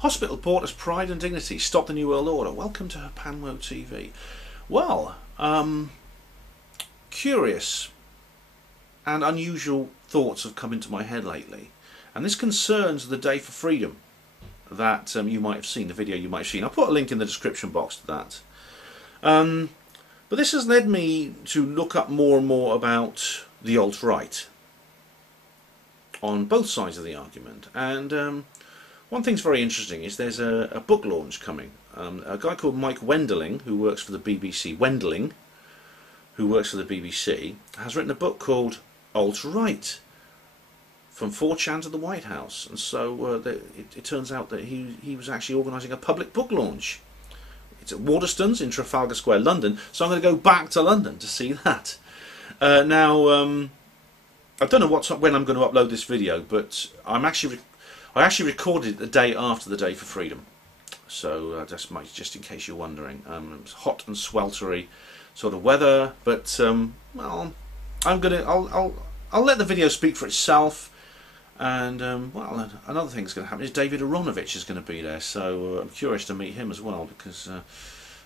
Hospital Porter's Pride and Dignity, Stop the New World Order. Welcome to Panwo TV. Well, curious and unusual thoughts have come into my head lately, and this concerns the Day for Freedom that you might have seen, the video you might have seen. I'll put a link in the description box to that. But this has led me to look up more and more about the alt-right on both sides of the argument, and one thing's very interesting is there's a book launch coming. A guy called Mike Wendeling, who works for the BBC, who works for the BBC, has written a book called Alt-Right, From 4chan to the White House. And so it turns out that he was actually organising a public book launch. It's at Waterstones in Trafalgar Square, London, so I'm going to go back to London to see that. Now, I don't know when I'm going to upload this video, but I actually recorded it the day after the Day for Freedom, so that's just in case you're wondering. It was hot and sweltery sort of weather, but well, I'll let the video speak for itself. And well, another thing that's going to happen is David Aronovich is going to be there, so I'm curious to meet him as well, because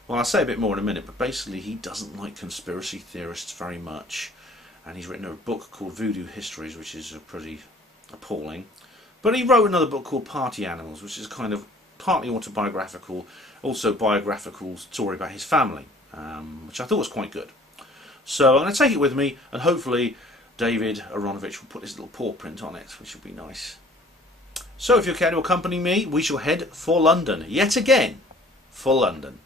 well, I'll say a bit more in a minute, but basically he doesn't like conspiracy theorists very much, and he's written a book called Voodoo Histories, which is pretty appalling. But he wrote another book called Party Animals, which is kind of partly autobiographical, also biographical story about his family, which I thought was quite good. So I'm going to take it with me, and hopefully David Aronovich will put his little paw print on it, which will be nice. So if you're care to accompany me, we shall head for London, yet again, for London.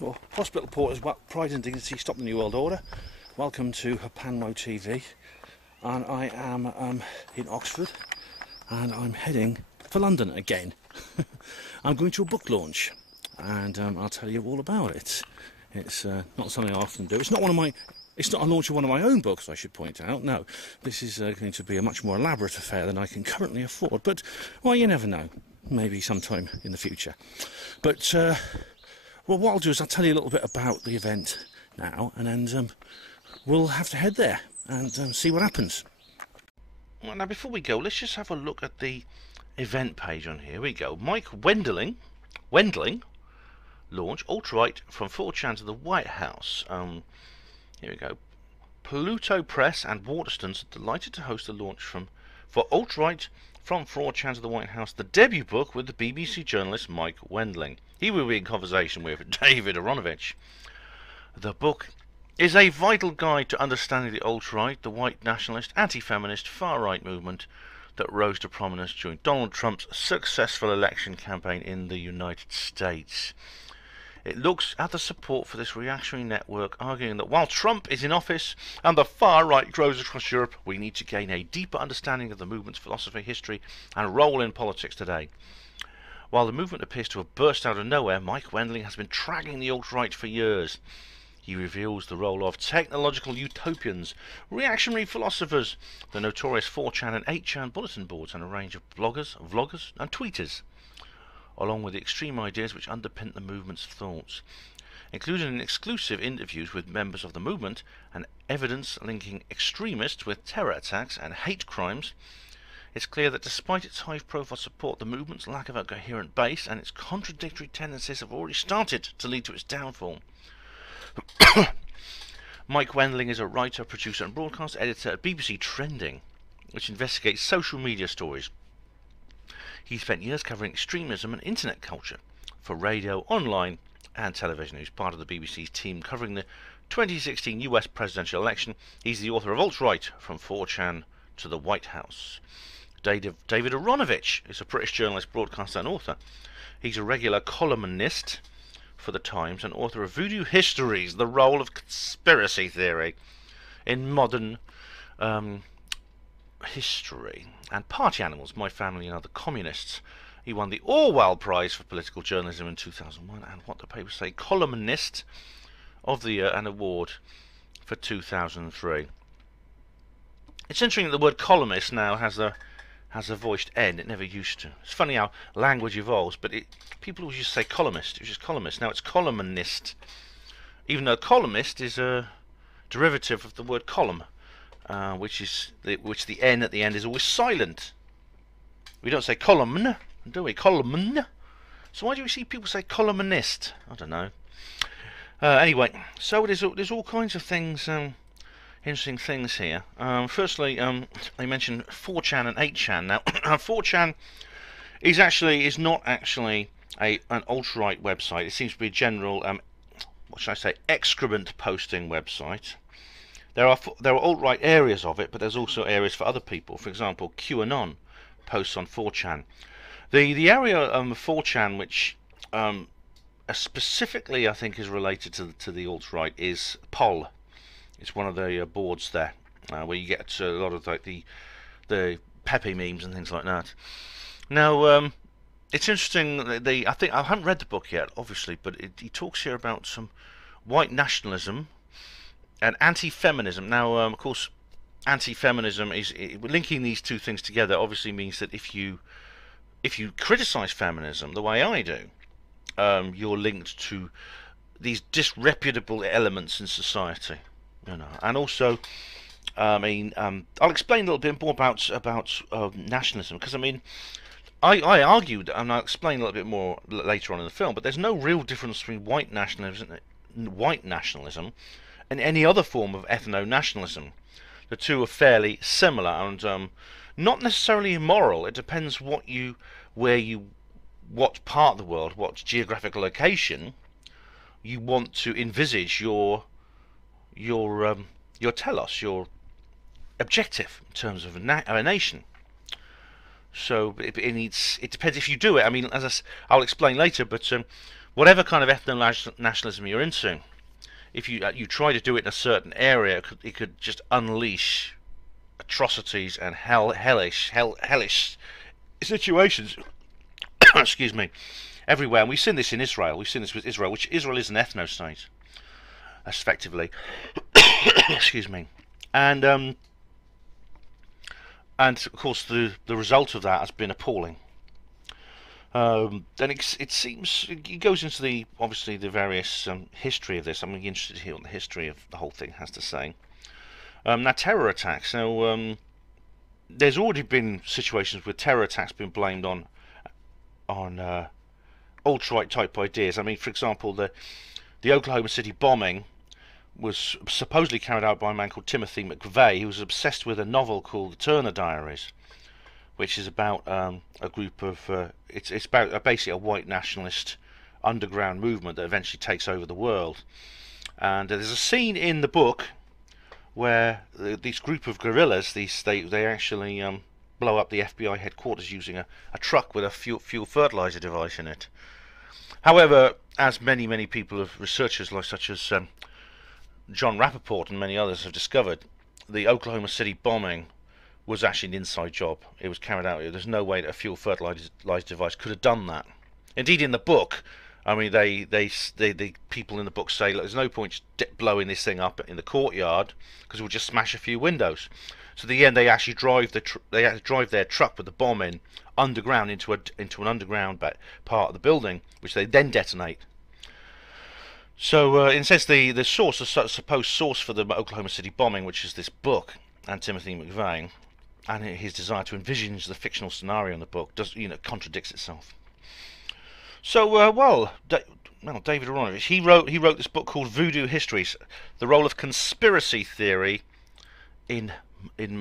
Well, Hospital Porters, Pride and Dignity, Stop the New World Order. Welcome to Panwo TV, and I am in Oxford, and I'm heading for London again. I'm going to a book launch, and I'll tell you all about it. It's not something I often do. It's not a launch of one of my own books, I should point out. No, this is going to be a much more elaborate affair than I can currently afford. But well, you never know. Maybe sometime in the future. But well, what I'll do is I'll tell you a little bit about the event now, and then we'll have to head there and see what happens. Well, now before we go, let's just have a look at the event page on here. Here we go. Mike Wendeling launch, alt-right from 4chan to the White House. Here we go. Pluto Press and Waterstones are delighted to host a launch for alt-right from 4chan to the White House, the debut book with the BBC journalist Mike Wendeling. He will be in conversation with David Aronovich. The book is a vital guide to understanding the alt-right, the white nationalist, anti-feminist, far-right movement that rose to prominence during Donald Trump's successful election campaign in the United States. It looks at the support for this reactionary network, arguing that while Trump is in office and the far-right grows across Europe, we need to gain a deeper understanding of the movement's philosophy, history and role in politics today. While the movement appears to have burst out of nowhere, Mike Wendeling has been tracking the alt-right for years. He reveals the role of technological utopians, reactionary philosophers, the notorious 4chan and 8chan bulletin boards, and a range of bloggers, vloggers and tweeters, along with the extreme ideas which underpin the movement's thoughts, including exclusive interviews with members of the movement and evidence linking extremists with terror attacks and hate crimes. It's clear that despite its high-profile support, the movement's lack of a coherent base and its contradictory tendencies have already started to lead to its downfall. Mike Wendeling is a writer, producer and broadcast editor at BBC Trending, which investigates social media stories. He spent years covering extremism and internet culture for radio, online and television. He's part of the BBC's team covering the 2016 US presidential election. He's the author of Alt-Right, From 4chan to the White House. David Aronovich is a British journalist, broadcaster and author. He's a regular columnist for the Times and author of Voodoo Histories, the role of conspiracy theory in modern history, and Party Animals, My Family and Other Communists. He won the Orwell Prize for Political Journalism in 2001 and, what the papers say, Columnist of the Year, an award for 2003. It's interesting that the word columnist now has a voiced N. It never used to. It's funny how language evolves, but people always used to say columnist. It was just columnist. Now it's columnist, even though columnist is a derivative of the word column. which the N at the end is always silent. We don't say column, do we? Column. So why do we see people say columnist? I don't know. Anyway, so there's all kinds of things, interesting things here. Firstly, they mentioned 4chan and 8chan. Now, 4chan is not actually an alt-right website. It seems to be a general, what should I say, excrement posting website. There are alt-right areas of it, but there's also areas for other people. For example, QAnon posts on 4chan. The area of 4chan which specifically I think is related to the alt-right is Poll. It's one of the boards there where you get a lot of like the Pepe memes and things like that. Now it's interesting. I think I haven't read the book yet, obviously, but he talks here about some white nationalism and anti-feminism. Now, of course, anti-feminism is linking these two things together. Obviously, means that if you criticize feminism the way I do, you're linked to these disreputable elements in society, you know. And also, I mean, I'll explain a little bit more about nationalism, because I mean, I argued, and I'll explain a little bit more later on in the film, but there's no real difference between white nationalism and any other form of ethno-nationalism. The two are fairly similar and not necessarily immoral. It depends what part of the world, what geographical location you want to envisage your telos, your objective in terms of a nation. So it depends if you do it. I mean, I'll explain later, but whatever kind of ethno-nationalism you're into, if you try to do it in a certain area, it could just unleash atrocities and hellish situations. Excuse me, everywhere. And we've seen this in Israel. We've seen this with Israel, which Israel is an ethno-state, effectively. Excuse me, and of course the result of that has been appalling. Then it seems it goes into obviously the various history of this. I'm really interested to hear what the history of the whole thing has to say. Now, terror attacks. Now, there's already been situations where terror attacks been blamed on alt-right type ideas. I mean, for example, the Oklahoma City bombing was supposedly carried out by a man called Timothy McVeigh, who was obsessed with a novel called The Turner Diaries, which is about a group of it's about basically a white nationalist underground movement that eventually takes over the world. And there's a scene in the book where this group of guerrillas, they actually blow up the FBI headquarters using a truck with a fuel fertilizer device in it. However, as many people, researchers such as John Rappaport and many others have discovered, the Oklahoma City bombing was actually an inside job. It was carried out. There's no way that a fuel fertilizer device could have done that. Indeed, in the book, I mean, the people in the book say, look, there's no point blowing this thing up in the courtyard because we'll just smash a few windows. So, in the end, they actually drive their truck with the bomb in underground into an underground part of the building, which they then detonate. So, in a sense, the supposed source for the Oklahoma City bombing, which is this book, and Timothy McVeigh, and his desire to envisage the fictional scenario in the book, contradicts itself. So, David Aronovich, he wrote this book called Voodoo Histories: The Role of Conspiracy Theory in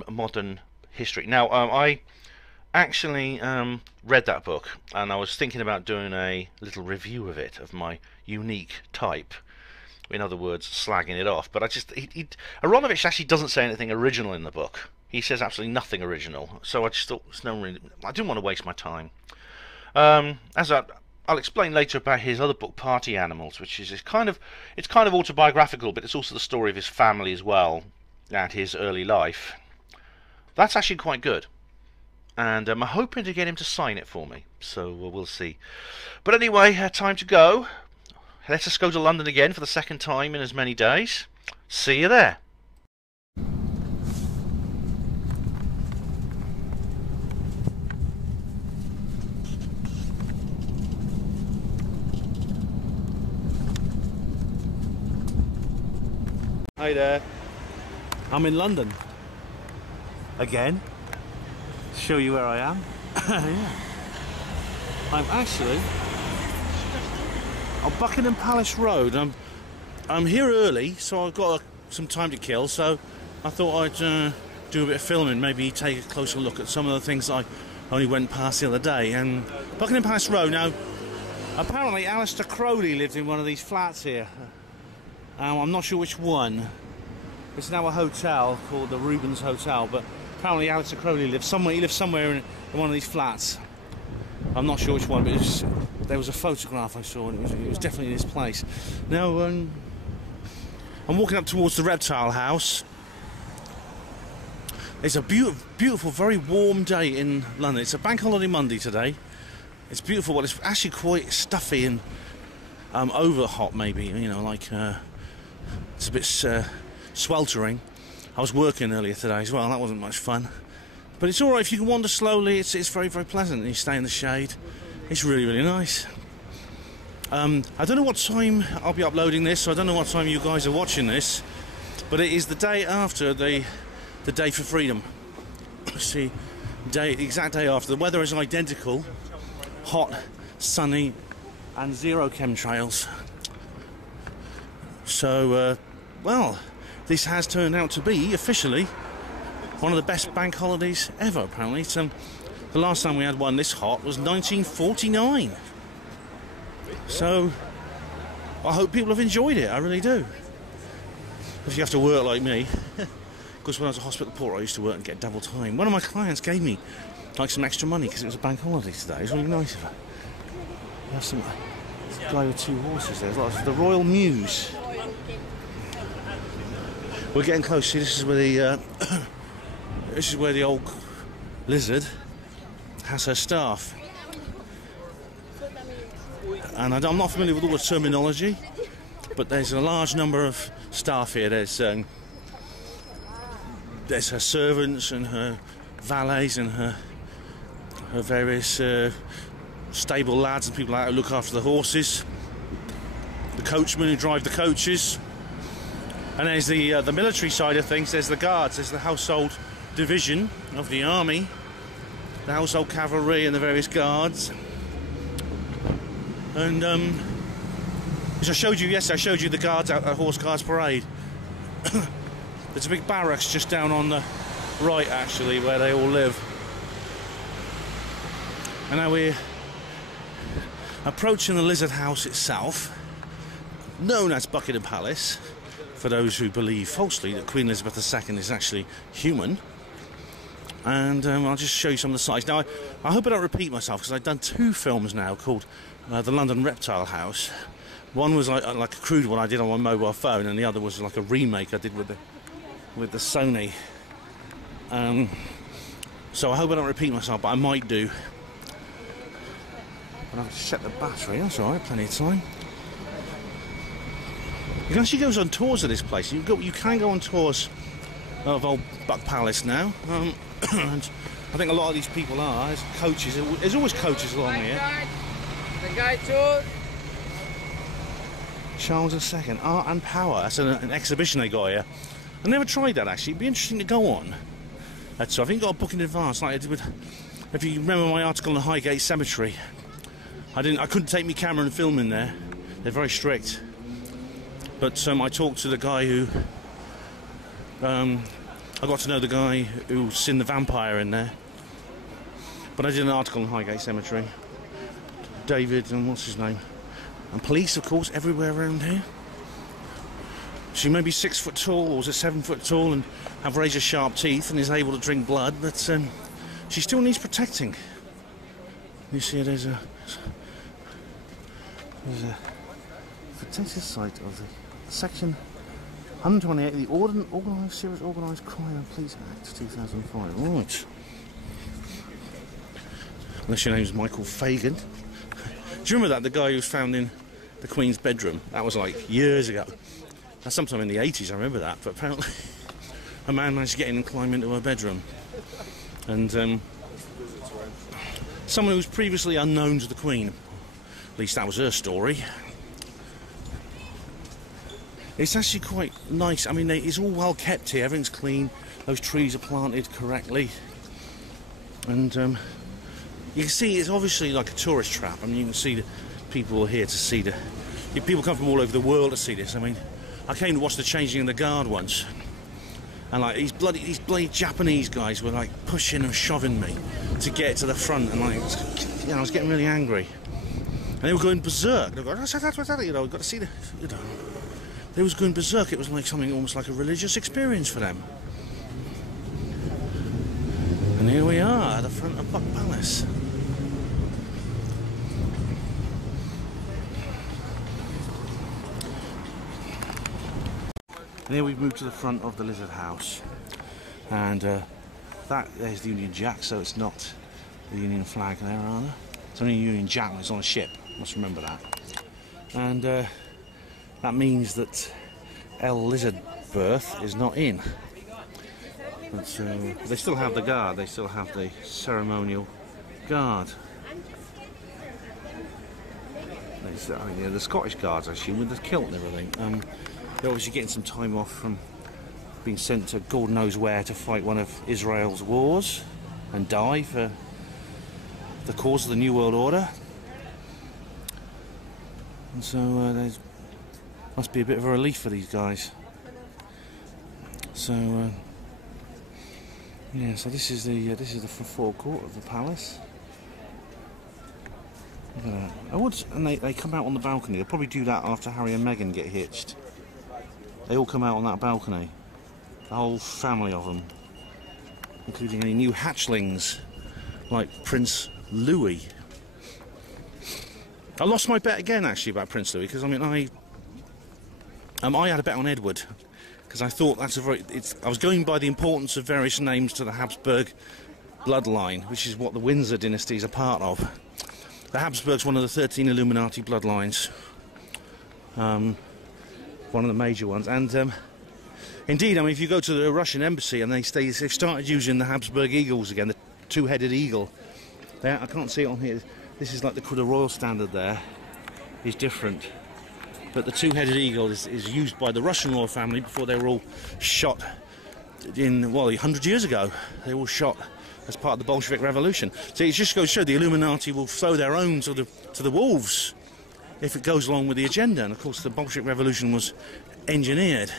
Modern History. Now, I actually read that book, and I was thinking about doing a little review of it, of my unique type. In other words, slagging it off. But Aronovich actually doesn't say anything original in the book. He says absolutely nothing original. So I just thought I didn't want to waste my time. I'll explain later about his other book, Party Animals, which is kind of autobiographical, but it's also the story of his family as well and his early life. That's actually quite good, and I'm hoping to get him to sign it for me. So we'll see. But anyway, time to go. Let us go to London again for the second time in as many days. See you there. Hi there. I'm in London. again. Show you where I am. Yeah. I'm actually on Buckingham Palace Road. I'm here early, so I've got some time to kill. So I thought I'd do a bit of filming, maybe take a closer look at some of the things I only went past the other day. And Buckingham Palace Road. Now, apparently, Alistair Crowley lived in one of these flats here. I'm not sure which one. It's now a hotel called the Rubens Hotel, but apparently Alistair Crowley lived somewhere. He lived somewhere in one of these flats. I'm not sure which one, but there was a photograph I saw, and it was definitely in this place. Now, I'm walking up towards the Reptile House. It's a beautiful, very warm day in London. It's a bank holiday Monday today. It's beautiful, but it's actually quite stuffy and over hot, maybe. You know, like it's a bit sweltering. I was working earlier today as well. That wasn't much fun. But it's all right if you can wander slowly. It's very, very pleasant. You stay in the shade. It's really, really nice. I don't know what time I'll be uploading this, so I don't know what time you guys are watching this. But it is the day after the Day for Freedom. See, the exact day after. The weather is identical. Hot, sunny, and zero chemtrails. So, well, this has turned out to be, officially, one of the best bank holidays ever, apparently. It's, the last time we had one this hot was 1949. So, I hope people have enjoyed it, I really do. If you have to work like me. Because when I was a hospital porter, I used to work and get double time. One of my clients gave me, like, some extra money because it was a bank holiday today. It was really nice of her. There's some guy with two horses there. It's the Royal Mews. We're getting close. See, this is where the this is where the old lizard has her staff. And I'm not familiar with all the terminology, but there's a large number of staff here. There's her servants and her valets and her various stable lads and people like that who look after the horses, the coachmen who drive the coaches, and there's the military side of things. There's the guards, there's the household division of the army, the household cavalry and the various guards. And as I showed you yesterday, I showed you the guards out at Horse Guards Parade. There's a big barracks just down on the right, actually, where they all live. And now we're approaching the Lizard House itself, known as Buckingham Palace, for those who believe falsely that Queen Elizabeth II is actually human. And I'll just show you some of the sights. Now, I hope I don't repeat myself, because I've done two films now called The London Reptile House. One was like a crude one I did on my mobile phone, and the other was like a remake I did with the Sony. So I hope I don't repeat myself, but I might do. But I've set the battery, that's alright, plenty of time. You can actually go on tours of this place. You can go on tours of Old Buck Palace now. And I think a lot of these people are. There's coaches, there's always coaches along here. The guy tour. Charles II, Art and Power. That's an exhibition they got here. I never tried that, actually. It'd be interesting to go on. So I think you got to book in advance, like I did with. If you remember my article on Highgate Cemetery, I couldn't take my camera and film in there. They're very strict. But I talked to the guy who. I got to know the guy who's seen the vampire in there. But I did an article on Highgate Cemetery. David and what's his name? And police, of course, everywhere around here. She may be 6 foot tall, or is it 7 foot tall, and have razor sharp teeth and is able to drink blood, but she still needs protecting. You see, there's a protected site of the section 128 of the Serious Organised Crime and Police Act 2005. Right. Unless your name's Michael Fagan. Do you remember that? The guy who was found in the Queen's bedroom? That was like years ago. That's sometime in the 80s, I remember that. But apparently a man managed to get in and climb into her bedroom. And someone who was previously unknown to the Queen. At least that was her story. It's actually quite nice. I mean, it's all well kept here. Everything's clean. Those trees are planted correctly, and you can see it's obviously like a tourist trap. I mean, you can see the people are here to see the. People come from all over the world to see this. I mean, I came to watch the changing of the guard once, and like these bloody Japanese guys were like pushing and shoving me to get to the front, and like, I was getting really angry, and they were going berserk. They were going, you know, got to see the, you know, they was going berserk. It was like something almost like a religious experience for them. And here we are at the front of Buck Palace. And here we've moved to the front of the Lizard House, and there's the Union Jack, so it's not the Union flag there, are there? It's only a Union Jack when it's on a ship, must remember that. And that means that Elizabeth is not in. But they still have the guard, they still have the ceremonial guard. The Scottish guards, I assume, with the kilt and everything. They're obviously getting some time off from being sent to God knows where to fight one of Israel's wars and die for the cause of the New World Order. And so there must be a bit of a relief for these guys. So yeah, so this is the forecourt of the palace. Look at that. And they come out on the balcony. They'll probably do that after Harry and Meghan get hitched. They all come out on that balcony, the whole family of them, including any new hatchlings like Prince Louis. I lost my bet again, actually, about Prince Louis, because I mean I had a bet on Edward, because I thought that's I was going by the importance of various names to the Habsburg bloodline, which is what the Windsor dynasty is a part of. The Habsburg's one of the 13 Illuminati bloodlines. One of the major ones, and indeed, I mean, if you go to the Russian embassy and they've started using the Habsburg eagles again, the two-headed eagle. I can't see it on here. This is like the royal standard. There is different, but the two-headed eagle is used by the Russian royal family before they were all shot in 100 years ago. They were all shot as part of the Bolshevik Revolution. So it just goes to show the Illuminati will throw their own to the wolves if it goes along with the agenda. And of course the Bolshevik Revolution was engineered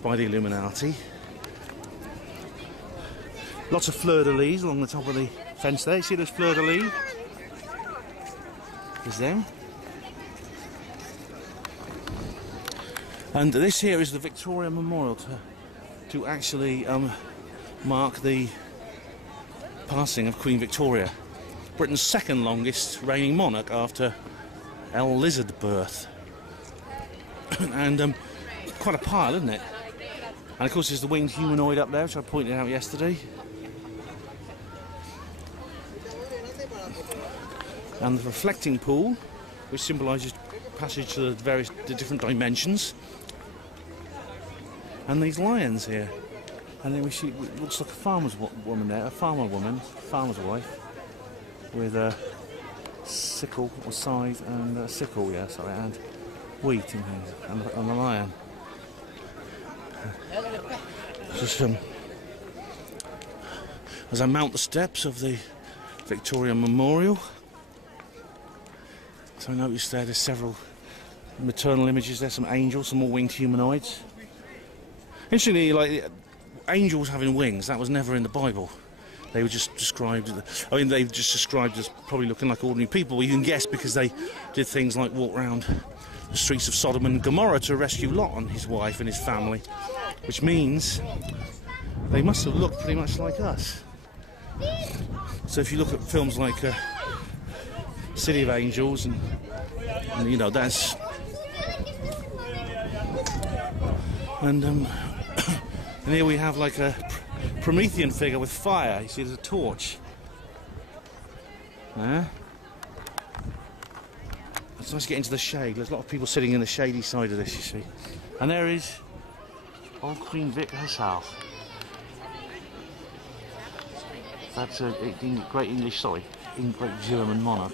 by the Illuminati. Lots of fleur-de-lis along the top of the fence there. You see those fleur-de-lis? Is there? And this here is the Victoria Memorial to actually mark the passing of Queen Victoria, Britain's second longest reigning monarch after Elizabeth. And quite a pile, isn't it? And of course there's the winged humanoid up there, which I pointed out yesterday. And the reflecting pool, which symbolises passage to the different dimensions. And these lions here. And then we see, it looks like a farmer's woman there, farmer's wife, with a sickle or scythe and sickle, yeah, sorry, and wheat in here, and the lion. Just as I mount the steps of the Victoria Memorial, so I noticed there's several maternal images there, some angels, some more winged humanoids. Interestingly, like angels having wings, that was never in the Bible. They were just described, they were just described as probably looking like ordinary people. You can guess because they did things like walk around the streets of Sodom and Gomorrah to rescue Lot and his wife and his family, which means they must have looked pretty much like us. So if you look at films like City of Angels and you know, that's and here we have like a Promethean figure with fire. You see there's a torch. Yeah. It's nice to get into the shade. There's a lot of people sitting in the shady side of this, you see. And there is old Queen Vic herself. That's a great English, great German monarch.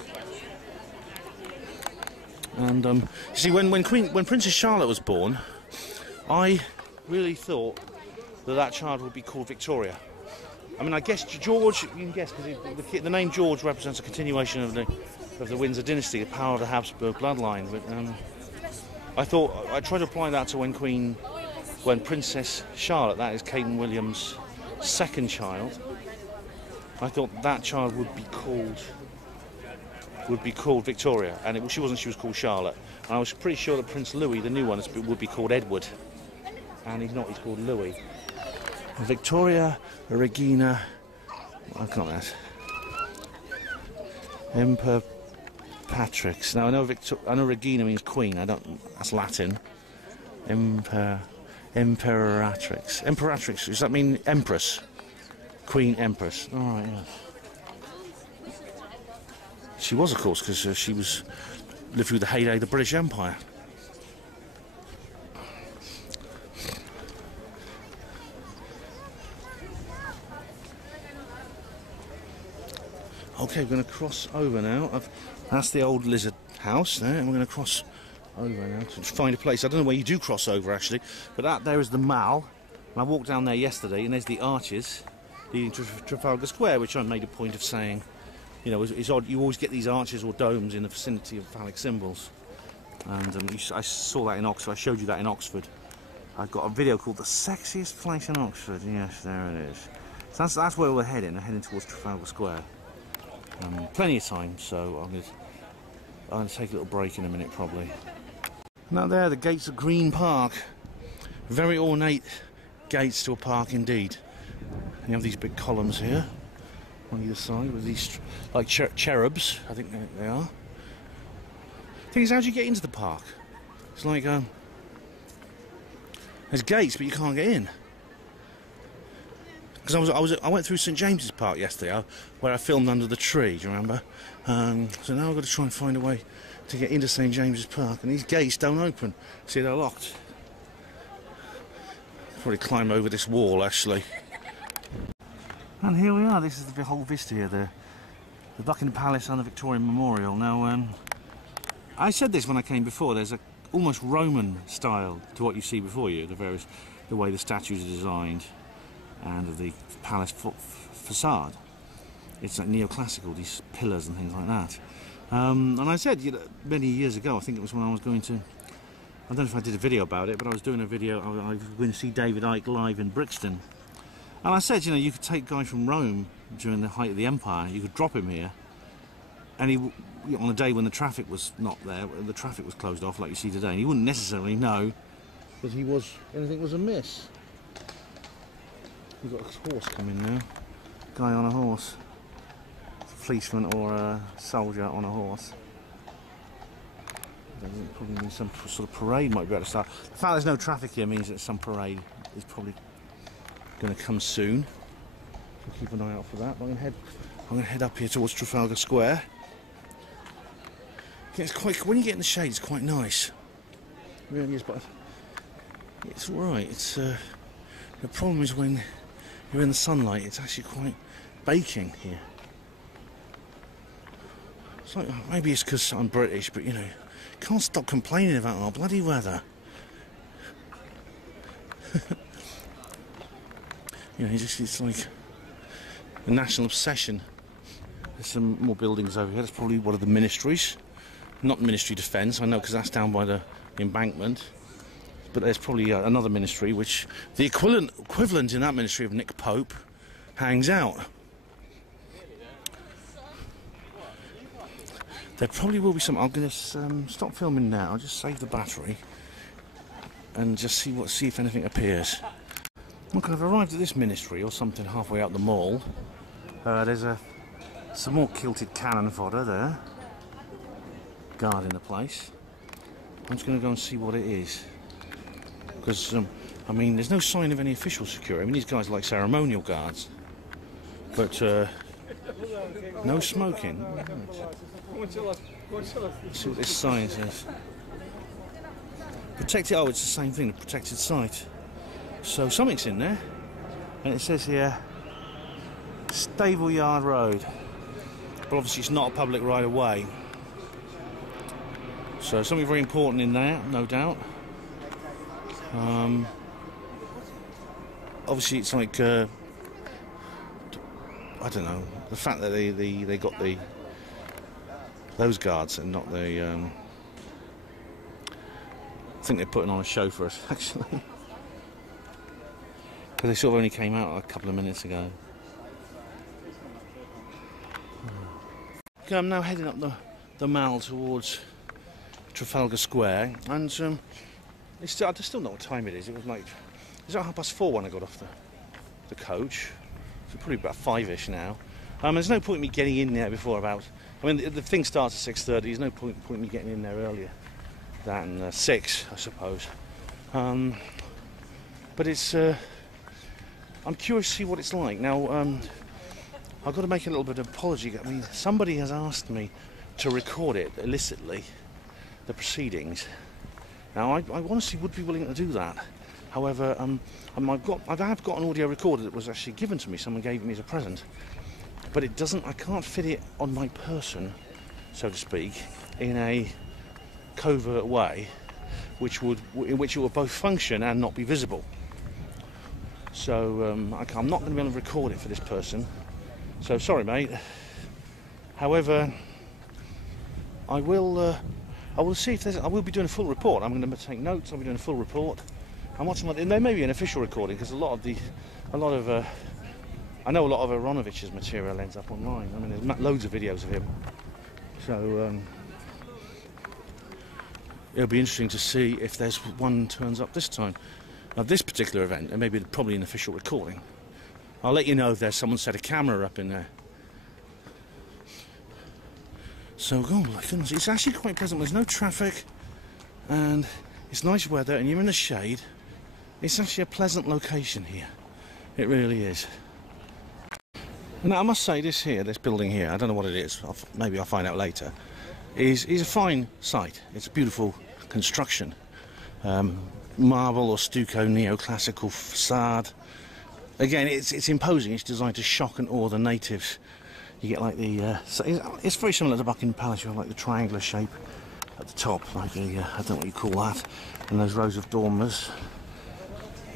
And you see, when Princess Charlotte was born, I really thought that child would be called Victoria. I mean, I guess George, you can guess, because the name George represents a continuation of the Windsor dynasty, the power of the Habsburg bloodline. But I thought I tried to apply that to when Princess Charlotte, that is Kate and William's second child, I thought that child would be called Victoria, and she wasn't. She was called Charlotte. And I was pretty sure that Prince Louis, the new one, would be called Edward, and he's not. He's called Louis. Victoria, Regina, I got that. Emperor Patrix. Now I know Regina means queen. That's Latin. Imperatrix. Imperatrix. Does that mean empress? Queen Empress. All right. Yeah. She was, of course, because she lived through the heyday of the British Empire. Okay, we're going to cross over now. That's the old lizard house there, and we're going to cross over now to find a place. I don't know where you do cross over, actually, but that there is the Mall. And I walked down there yesterday, and there's the arches leading to Trafalgar Square, which I made a point of saying, you know, it's odd. You always get these arches or domes in the vicinity of phallic symbols. And I saw that in Oxford. I showed you that in Oxford. I've got a video called The Sexiest Place in Oxford. Yes, there it is. So that's where we're heading. We're heading towards Trafalgar Square. Plenty of time, so I'm going to take a little break in a minute, probably. Now there, the gates of Green Park. Very ornate gates to a park indeed. And you have these big columns here on either side with these like cherubs, I think they are. Thing is, how do you get into the park? It's like there's gates, but you can't get in. Because I went through St James's Park yesterday, where I filmed under the tree. Do you remember? So now I've got to try and find a way to get into St James's Park, and these gates don't open. See, they're locked. Probably climb over this wall, actually. And here we are. This is the whole vista here, the Buckingham Palace and the Victorian Memorial. Now, I said this when I came before. There's a almost Roman style to what you see before you. The way the statues are designed, and the palace facade. It's like neoclassical, these pillars and things like that. And I said, you know, many years ago, I think it was when I was going to, I don't know if I did a video about it, but I was doing a video, I was going to see David Icke live in Brixton. And I said, you know, you could take a guy from Rome during the height of the empire, you could drop him here, and he, on a day when the traffic was not there, the traffic was closed off like you see today, and he wouldn't necessarily know that anything was amiss. We've got a horse coming now. Guy on a horse. A policeman or a soldier on a horse. Probably means some sort of parade might be able to start. The fact there's no traffic here means that some parade is probably going to come soon. So keep an eye out for that. But I'm going to head up here towards Trafalgar Square. Yeah, it's quite. When you get in the shade, it's quite nice. It really is, but it's all right. It's the problem is when you're in the sunlight, it's actually quite baking here. It's like, maybe it's because I'm British, but you know, can't stop complaining about our bloody weather. You know, it's like a national obsession. There's some more buildings over here. That's probably one of the ministries. Not Ministry of Defence, I know, because that's down by the embankment. But there's probably another ministry, which the equivalent in that ministry of Nick Pope hangs out. There probably will be some. I'm going to stop filming now. Just save the battery and just see if anything appears. Okay, I've arrived at this ministry or something halfway out the mall. There's some more kilted cannon fodder there, guarding the place. I'm just going to go and see what it is. Because, I mean, there's no sign of any official security. I mean, these guys are like ceremonial guards. But, no smoking. Let's see what this sign says. Protected, oh, it's the same thing, the protected site. So, something's in there. And it says here, Stable Yard Road. But obviously it's not a public right of way. So, something very important in there, no doubt. obviously it's like I don't know, the fact that they got those guards and not the I think they're putting on a show for us actually, because they sort of only came out a couple of minutes ago. Okay, I'm now heading up the Mall towards Trafalgar Square, and I still don't know what time it is. It was like, it's about 4:30 when I got off the coach. So probably about 5ish now. There's no point in me getting in there before about, I mean the thing starts at 6:30. There's no point in me getting in there earlier than 6, I suppose. But it's I'm curious to see what it's like now. I've got to make a little bit of apology. I mean, somebody has asked me to record it illicitly, the proceedings. Now, I honestly would be willing to do that. However, I have got an audio recorder that was actually given to me. Someone gave it me as a present, but it doesn't. I can't fit it on my person, so to speak, in a covert way, in which it would both function and not be visible. So I'm not going to be able to record it for this person. So sorry, mate. However, I will see if there's. I will be doing a full report. I'm going to take notes. I'll be doing a full report. I'm watching. And there may be an official recording because I know a lot of Aronovich's material ends up online. I mean, there's loads of videos of him. So it'll be interesting to see if there's one turns up this time. Now, this particular event, there may be probably an official recording. I'll let you know if there's someone set a camera up in there. So, oh my goodness, it's actually quite pleasant. There's no traffic, and it's nice weather, and you're in the shade. It's actually a pleasant location here. It really is. Now, I must say, this building here, I don't know what it is. Maybe I'll find out later. Is a fine site. It's a beautiful construction. Marble or stucco neoclassical facade. Again, it's imposing. It's designed to shock and awe the natives. You get like so it's very similar to Buckingham Palace. You have like the triangular shape at the top, like I don't know what you call that, and those rows of dormers.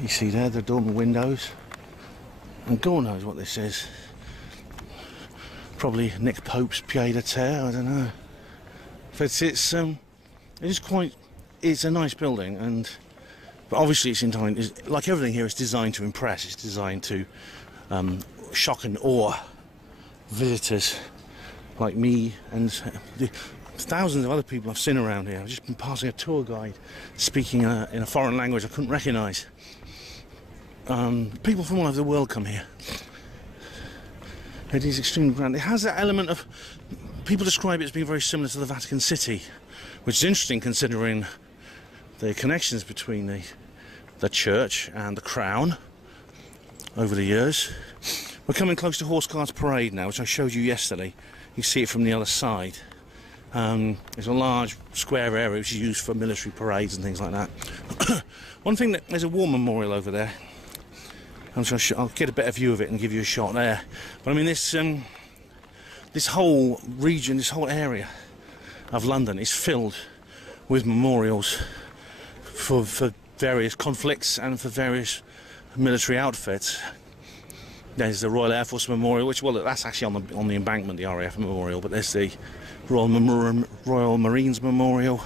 You see there, the dormer windows. And God knows what this is. Probably Nick Pope's pied à terre. I don't know. But it's a nice building, but obviously like everything here, it's designed to impress. It's designed to shock and awe visitors like me and the thousands of other people I've seen around here. I've just been passing a tour guide speaking in a foreign language I couldn't recognise. People from all over the world come here. It is extremely grand. It has that element of, people describe it as being very similar to the Vatican City, which is interesting considering the connections between the church and the crown over the years. We're coming close to Horse Guards Parade now, which I showed you yesterday. You see it from the other side. There's a large square area which is used for military parades and things like that. One thing, there's a war memorial over there. I'll get a better view of it and give you a shot there. But I mean, this whole region, this whole area of London is filled with memorials for various conflicts and for various military outfits. There's the Royal Air Force Memorial, which, well, that's actually on the embankment, the RAF Memorial, but there's the Royal Marines Memorial,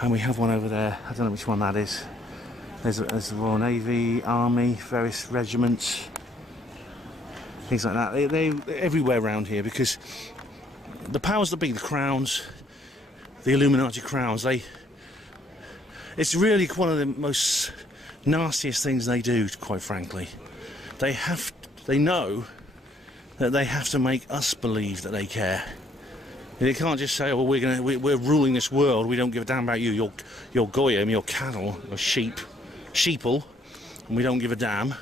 and we have one over there. I don't know which one that is. There's the Royal Navy, Army, various regiments, things like that. They're everywhere around here because the powers that be, the crowns, the Illuminati crowns, it's really one of the most nastiest things they do, quite frankly. They know that they have to make us believe that they care. They can't just say, "Oh, we're ruling this world. We don't give a damn about you. You're goyim, you're cattle, or sheeple, and we don't give a damn."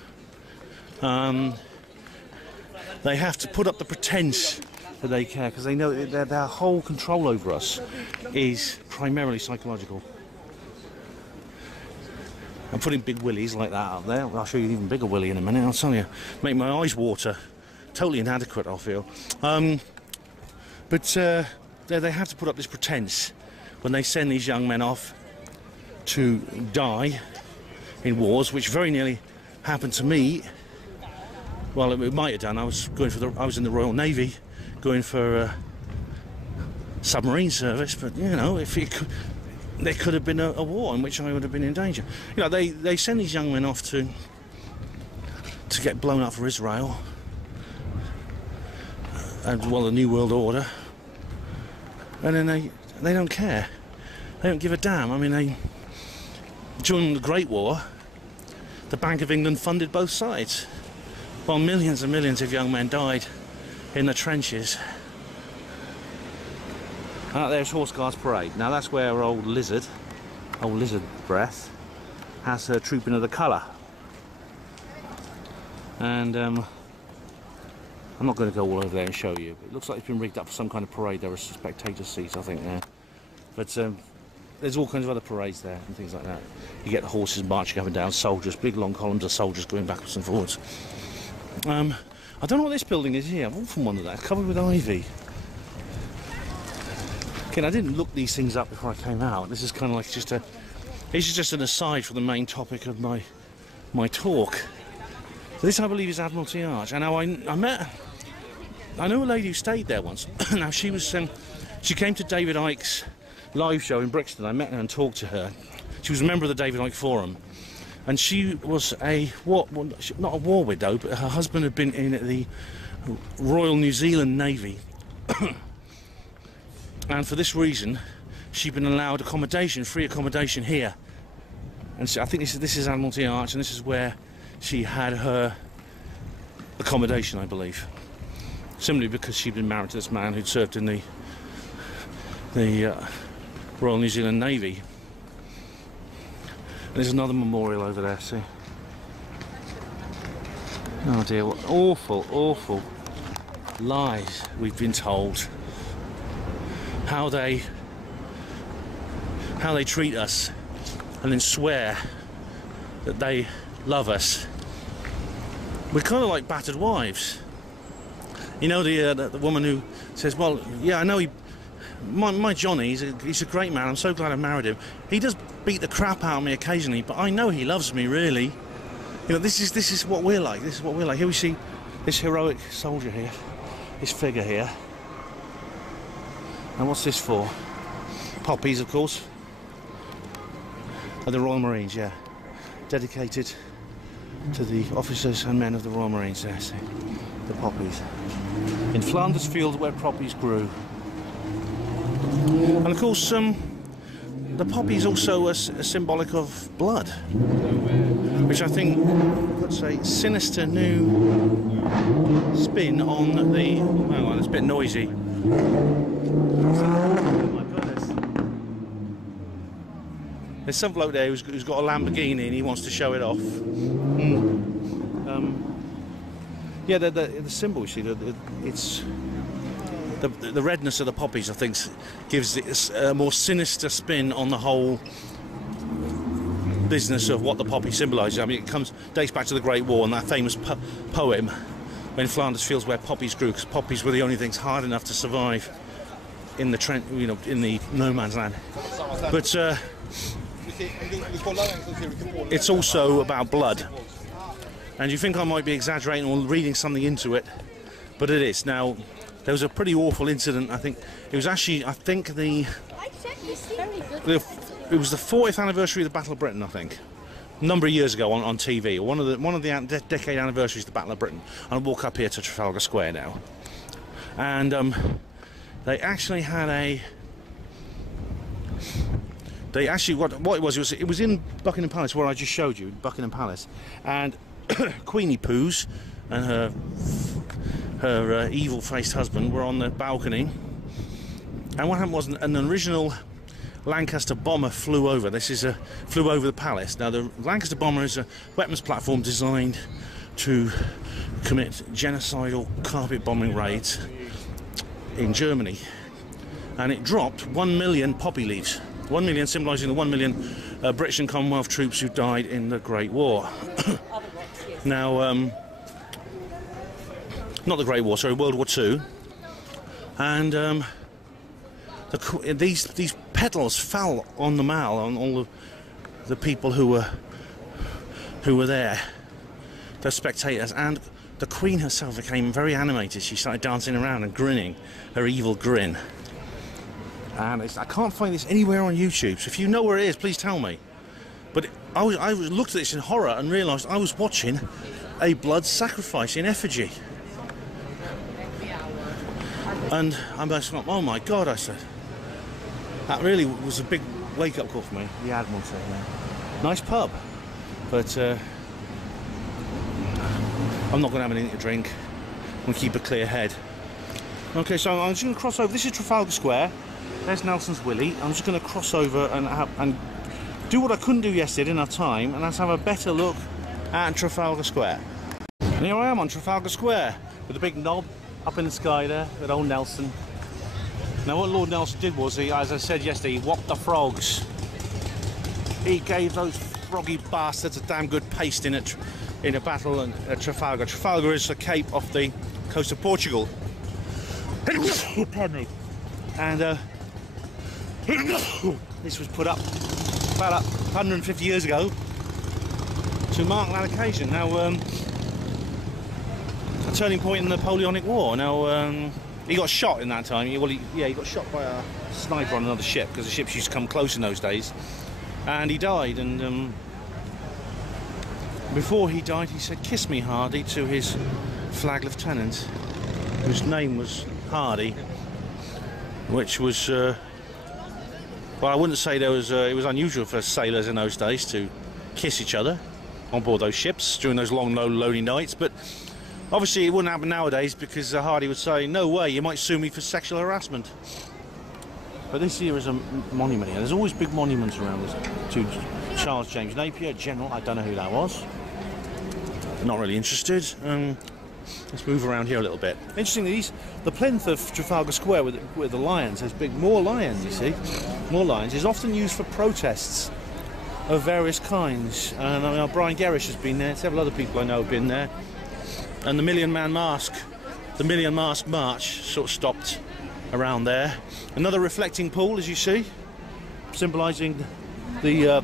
They have to put up the pretense that they care because they know that their whole control over us is primarily psychological. I'm putting big willies like that up there. I'll show you an even bigger willy in a minute. I'll tell you, make my eyes water. Totally inadequate, I feel. But they have to put up this pretense when they send these young men off to die in wars, which very nearly happened to me. Well, it might have done. I was in the Royal Navy, going for submarine service. But you know, there could have been a war in which I would have been in danger. You know, they send these young men off to get blown up for Israel, and well, the New World Order, and then they don't care. They don't give a damn. I mean, during the Great War, the Bank of England funded both sides. While millions and millions of young men died in the trenches. Out there's Horse Guards Parade. Now that's where old Lizard Breath, has her trooping of the colour. And I'm not going to go all over there and show you. But it looks like it's been rigged up for some kind of parade. There are spectator seats, I think, there. But there's all kinds of other parades there and things like that. You get the horses marching up and down, soldiers, big long columns of soldiers going backwards and forwards. I don't know what this building is here. I've often wondered that. It's covered with ivy. Again, I didn't look these things up before I came out. This is kind of like this is just an aside from the main topic of my talk. So this, I believe, is Admiralty Arch. And now I know a lady who stayed there once. Now she came to David Icke's live show in Brixton. I met her and talked to her. She was a member of the David Icke Forum. And she was not a war widow, but her husband had been in the Royal New Zealand Navy. And for this reason, she'd been allowed accommodation, free accommodation here. And so I think this is Admiralty Arch, and this is where she had her accommodation, I believe. Simply because she'd been married to this man who'd served in the Royal New Zealand Navy. There's another memorial over there, see? Oh dear, what awful, awful lies we've been told. How they treat us and then swear that they love us. We're kind of like battered wives. You know, the woman who says, well, yeah, I know my Johnny, he's a great man, I'm so glad I married him. He does beat the crap out of me occasionally, but I know he loves me, really. You know, this is what we're like. This is what we're like. Here we see this heroic soldier here, this figure here. And what's this for? Poppies, of course. Oh, the Royal Marines, yeah. Dedicated to the officers and men of the Royal Marines there, see. The poppies. In Flanders Field where poppies grew. And of course, the poppy is also a symbolic of blood, which I think puts a sinister new spin on the... Hang on, it's a bit noisy. Oh my goodness. There's some bloke there who's got a Lamborghini and he wants to show it off. Yeah, the symbol, you see, it's... The redness of the poppies, I think, gives it a more sinister spin on the whole business of what the poppy symbolises. I mean, it dates back to the Great War and that famous poem, "When Flanders Fields Where Poppies Grew," because poppies were the only things hard enough to survive in the in the no man's land. But it's also about blood, and you think I might be exaggerating or reading something into it, but it is. Now, there was a pretty awful incident. I think it was actually, it was the 40th anniversary of the Battle of Britain, I think, a number of years ago on TV, or one of the decade anniversaries of the Battle of Britain. And I walk up here to Trafalgar Square now, and they actually had what it was in Buckingham Palace, where I just showed you, Buckingham Palace, and Queenie Poos and her evil-faced husband were on the balcony, and what happened was an original Lancaster bomber flew over. Flew over the palace. Now, the Lancaster bomber is a weapons platform designed to commit genocidal carpet bombing raids in Germany, and it dropped 1 million poppy leaves. 1 million, symbolising the 1 million British and Commonwealth troops who died in the Great War. Now, not the Great War, sorry, World War II, and these petals fell on the mall, on all the people who were there, the spectators, and the Queen herself became very animated. She started dancing around and grinning, her evil grin. And I can't find this anywhere on YouTube, so if you know where it is, please tell me. But I looked at this in horror and realised I was watching a blood sacrifice in effigy. And I'm just like, oh my God, I said. That really was a big wake-up call for me, the Admiralty. Yeah. Nice pub, but I'm not going to have anything to drink. I'm going to keep a clear head. Okay, so I'm just going to cross over. This is Trafalgar Square. There's Nelson's Willie. I'm just going to cross over and do what I couldn't do yesterday, didn't have time, and that's have a better look at Trafalgar Square. And here I am on Trafalgar Square with a big knob up in the sky there with old Nelson. Now what Lord Nelson did was, he, as I said yesterday, he whopped the frogs. He gave those froggy bastards a damn good pasting in a battle at Trafalgar. Trafalgar is the cape off the coast of Portugal. Pardon me. And this was put up about 150 years ago to mark that occasion. Now, a turning point in the Napoleonic War. Now, he got shot in that time. He got shot by a sniper on another ship, because the ships used to come close in those days. And he died, and before he died, he said, "Kiss me, Hardy," to his flag lieutenant, whose name was Hardy, which was, well, I wouldn't say it was unusual for sailors in those days to kiss each other on board those ships during those long, lonely nights, but obviously it wouldn't happen nowadays, because Hardy would say, "No way, you might sue me for sexual harassment." But this here is a monument here. There's always big monuments around this to Charles James Napier, General. I don't know who that was. Not really interested. Let's move around here a little bit. Interestingly, the plinth of Trafalgar Square with the lions has more lions, you see. More lions is often used for protests of various kinds. And I mean, Brian Gerrish has been there. Several other people I know have been there. And the Million Mask March sort of stopped around there. Another reflecting pool, as you see, symbolising the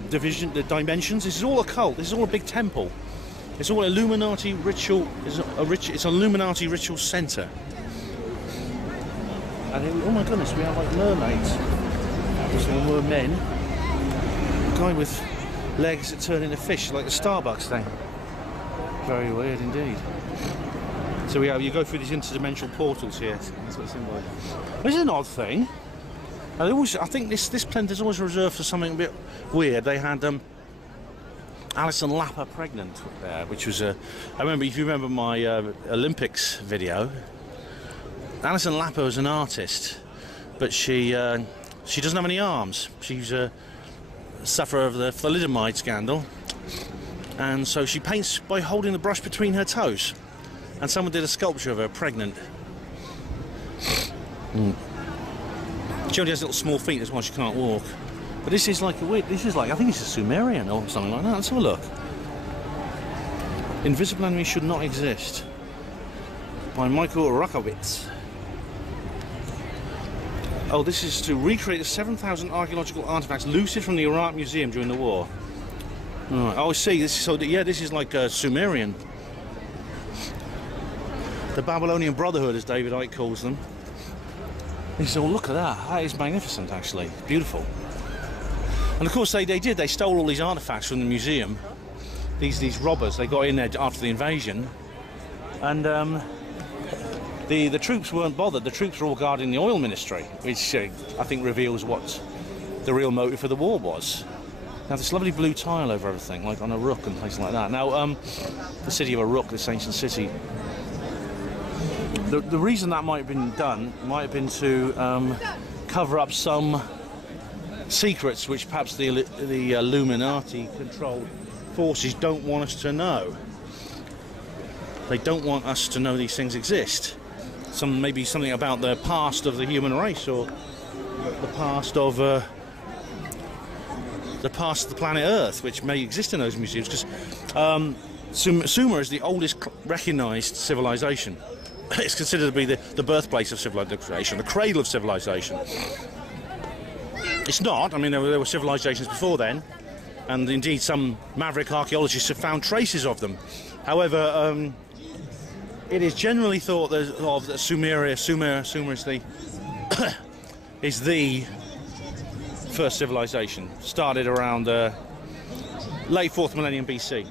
dimensions. This is all occult. This is all a big temple. It's all Illuminati ritual. It's an Illuminati ritual centre. And here, oh my goodness, we have like mermaids. Obviously, we're men. A guy with legs that turn into fish, like the Starbucks thing. Very weird indeed. So you go through these interdimensional portals here. That's what it's symbolising. This is an odd thing. I think this plinth is always reserved for something a bit weird. They had Alison Lapper pregnant there, which was I remember, if you remember my Olympics video, Alison Lapper was an artist, but she doesn't have any arms. She's a sufferer of the thalidomide scandal, and so she paints by holding the brush between her toes. And someone did a sculpture of her pregnant. She only has little small feet, that's why she can't walk. But this is like I think it's a Sumerian or something like that. Let's have a look. Invisible Enemies Should Not Exist, by Michael Rakowitz. Oh, this is to recreate the 7,000 archaeological artifacts looted from the Iraq Museum during the war. Right. Oh, I see. This is like a Sumerian. The Babylonian Brotherhood, as David Icke calls them. He said, "Oh, look at that. That is magnificent, actually. Beautiful." And of course, they stole all these artifacts from the museum. These robbers, they got in there after the invasion, and the troops weren't bothered. The troops were all guarding the oil ministry, which I think reveals what the real motive for the war was. Now, this lovely blue tile over everything, like on a rook and places like that. Now, the city of Uruk, this ancient city. The reason that might have been done might have been to cover up some secrets which perhaps the Illuminati-controlled forces don't want us to know. They don't want us to know these things exist. Maybe something about the past of the human race, or the past of the planet Earth, which may exist in those museums. Because Sumer is the oldest recognised civilization. It's considered to be the birthplace of civilization, the cradle of civilization. It's not. I mean, there were civilizations before then, and indeed some maverick archaeologists have found traces of them. However, it is generally thought that Sumer is is the first civilization, started around late 4th millennium BC.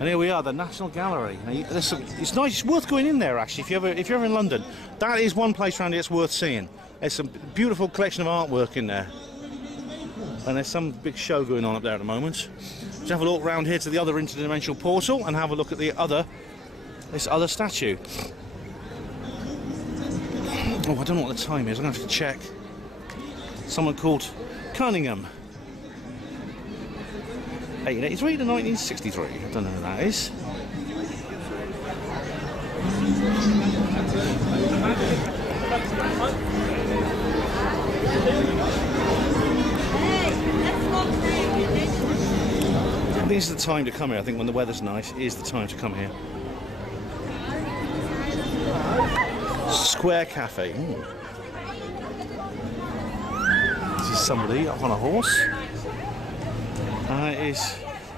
And here we are, the National Gallery. It's nice. It's worth going in there actually. If you're ever in London, that is one place around here it's worth seeing. There's some beautiful collection of artwork in there, and there's some big show going on up there at the moment. Let's have a look round here to the other interdimensional portal and have a look at this other statue. Oh, I don't know what the time is. I'm going to have to check. Someone called Cunningham. 1883 to 1963. I don't know who that is. I think this is the time to come here. I think when the weather's nice, it is the time to come here. Square Cafe. Ooh. This is somebody up on a horse. It is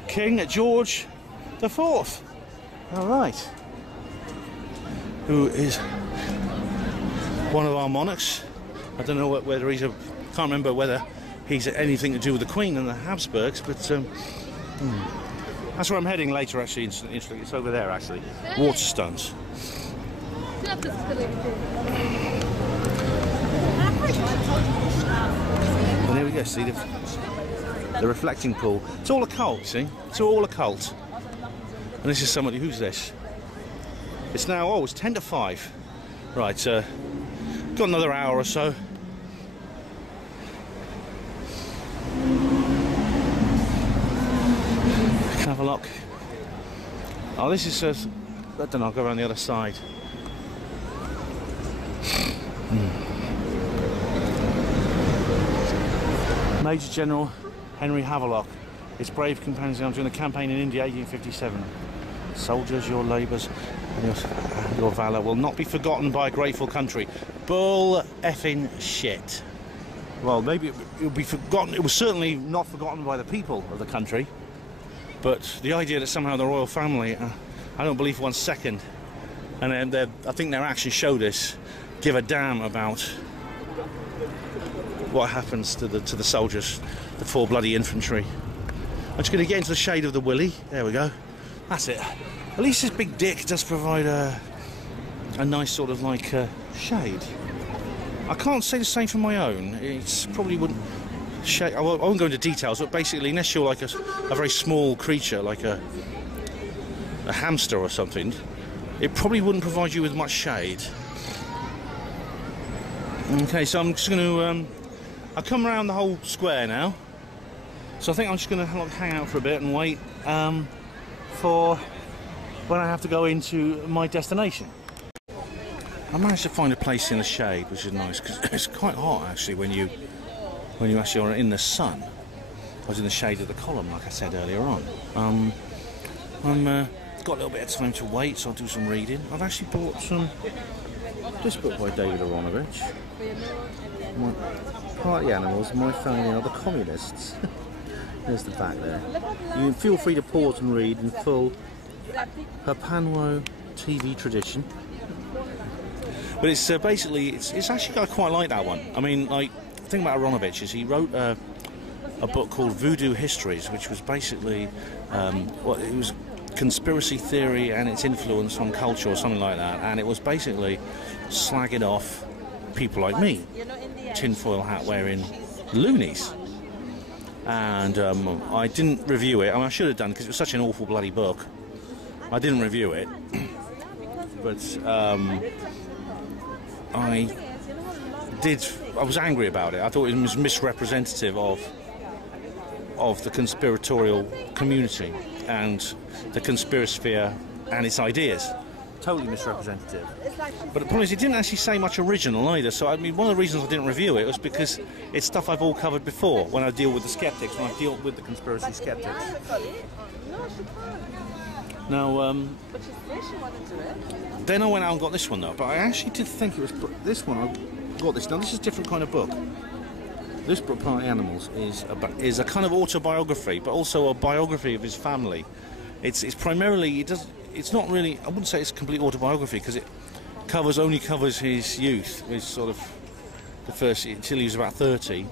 King George IV. All right. Who is one of our monarchs. I don't know whether he's can't remember whether he's anything to do with the Queen and the Habsburgs, but that's where I'm heading later. Actually, it's over there. Actually, Waterstones. And here we go. See the reflecting pool. It's all occult. See, it's all occult. And this is somebody. Who's this? It's now. Oh, it's 10 to 5. Right. Got another hour or so. Have a look. Oh, this is I don't know, I'll go around the other side. Major General Henry Havelock. His brave companions during the campaign in India 1857. Soldiers, your labours and your valour will not be forgotten by a grateful country. Bull effing shit. Well, maybe it will be forgotten. It was certainly not forgotten by the people of the country. But the idea that somehow the royal family, I don't believe for 1 second, and I think their actions show this, give a damn about what happens to the soldiers, the 4 bloody infantry. I'm just going to get into the shade of the willy. There we go. That's it. At least this big dick does provide a nice sort of like shade. I can't say the same for my own. It's probably wouldn't. I won't go into details, but basically, unless you're like a very small creature, like a hamster or something, it probably wouldn't provide you with much shade. Okay, so I'm just going to. I've come around the whole square now, so I think I'm just going to hang out for a bit and wait for when I have to go into my destination. I managed to find a place in the shade, which is nice because it's quite hot actually when you actually are in the sun. I was in the shade of the column, like I said earlier on. Got a little bit of time to wait, so I'll do some reading. I've actually bought this book by David Aronovich. Party Animals, My Family Are the Communists. There's the back there. You feel free to pause and read in full her Panwo TV tradition. But it's basically, it's actually I quite like that one. I mean, like, the thing about Aronovich is he wrote a book called Voodoo Histories, which was basically it was conspiracy theory and its influence on culture or something like that, and it was basically slagging off people like me, tinfoil hat wearing loonies. And I didn't review it. I mean, I should have done because it was such an awful bloody book. I didn't review it, but I was angry about it. I thought it was misrepresentative of the conspiratorial community and the conspirasphere and its ideas. Totally misrepresentative. But the problem is, it didn't actually say much original either. So I mean, one of the reasons I didn't review it was because it's stuff I've all covered before when I deal with the skeptics, when I deal with the conspiracy skeptics. Now, then I went out and got this one though. But I actually did think it was this one. I got this. Now this is a different kind of book. This book, Party Animals, is a kind of autobiography, but also a biography of his family. It's primarily it's not really, I wouldn't say it's a complete autobiography because it only covers his youth, his sort of the first until he was about 30.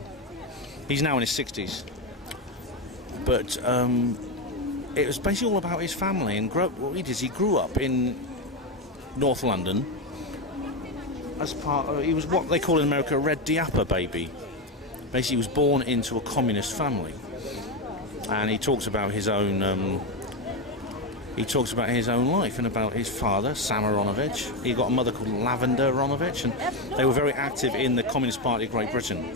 He's now in his 60s, but it was basically all about his family and what he did. He grew up in North London as he was what they call in America a red diaper baby. Basically, he was born into a communist family, and he talks about his own life and about his father, Sam Aronovich. He got a mother called Lavender Aronovich, and they were very active in the Communist Party of Great Britain.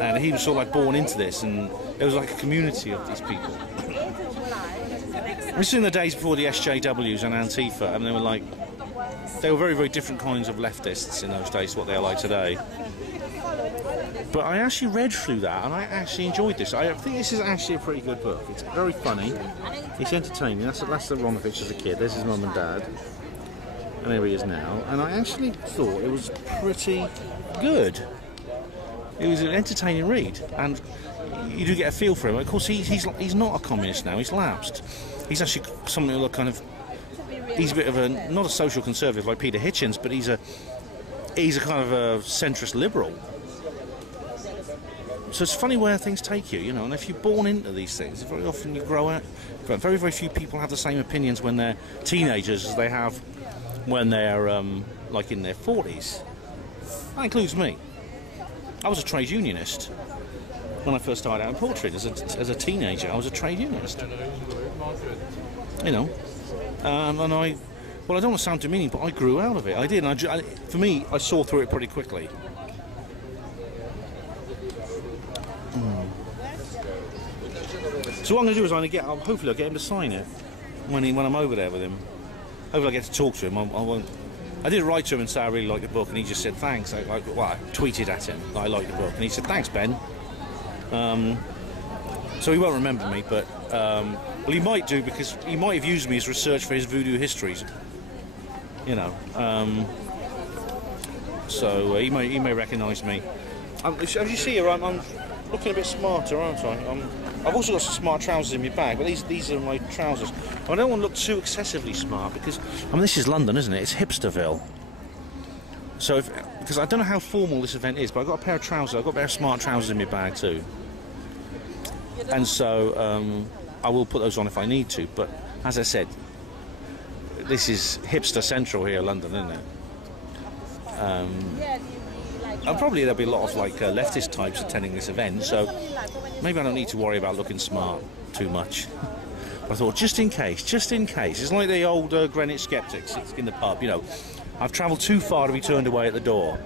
And he was sort of like born into this, and there was like a community of these people. This is in the days before the SJWs and Antifa, and they were very, very different kinds of leftists in those days to what they are like today. But I actually read through that, and I actually enjoyed this. I think this is actually a pretty good book. It's very funny. It's entertaining. That's Aronovich as a kid. There's his mum and dad. And there he is now. And I actually thought it was pretty good. It was an entertaining read, and you do get a feel for him. Of course, he's not a communist now. He's lapsed. He's actually something like he's a bit of not a social conservative like Peter Hitchens, but he's a kind of a centrist liberal. So it's funny where things take you, you know, and if you're born into these things, very often you grow out. But very, very few people have the same opinions when they're teenagers as they have when they're, like, in their 40s. That includes me. I was a trade unionist when I first started out in portrait. As a teenager, I was a trade unionist. You know. And I don't want to sound demeaning, but I grew out of it. I did. And for me, I saw through it pretty quickly. So what I'm going to do is hopefully I'll get him to sign it when I'm over there with him. Hopefully I get to talk to him. I did write to him and say I really like the book, and he just said thanks. I tweeted at him that I like the book, and he said thanks, Ben. So he won't remember me, but well, he might do, because he might have used me as research for his voodoo histories. You know, so he may recognise me. As you see here, I'm looking a bit smarter, aren't I? I've also got some smart trousers in my bag, but these are my trousers. I don't want to look too excessively smart because, this is London, isn't it? It's hipsterville. So, because I don't know how formal this event is, but I've got a pair of trousers. I've got a pair of smart trousers in my bag too. And so, I will put those on if I need to. But as I said, this is hipster central here, London, isn't it? And probably there'll be a lot of leftist types attending this event, so maybe I don't need to worry about looking smart too much. But I thought, just in case, it's like the old Greenwich skeptics in the pub, you know. I've travelled too far to be turned away at the door.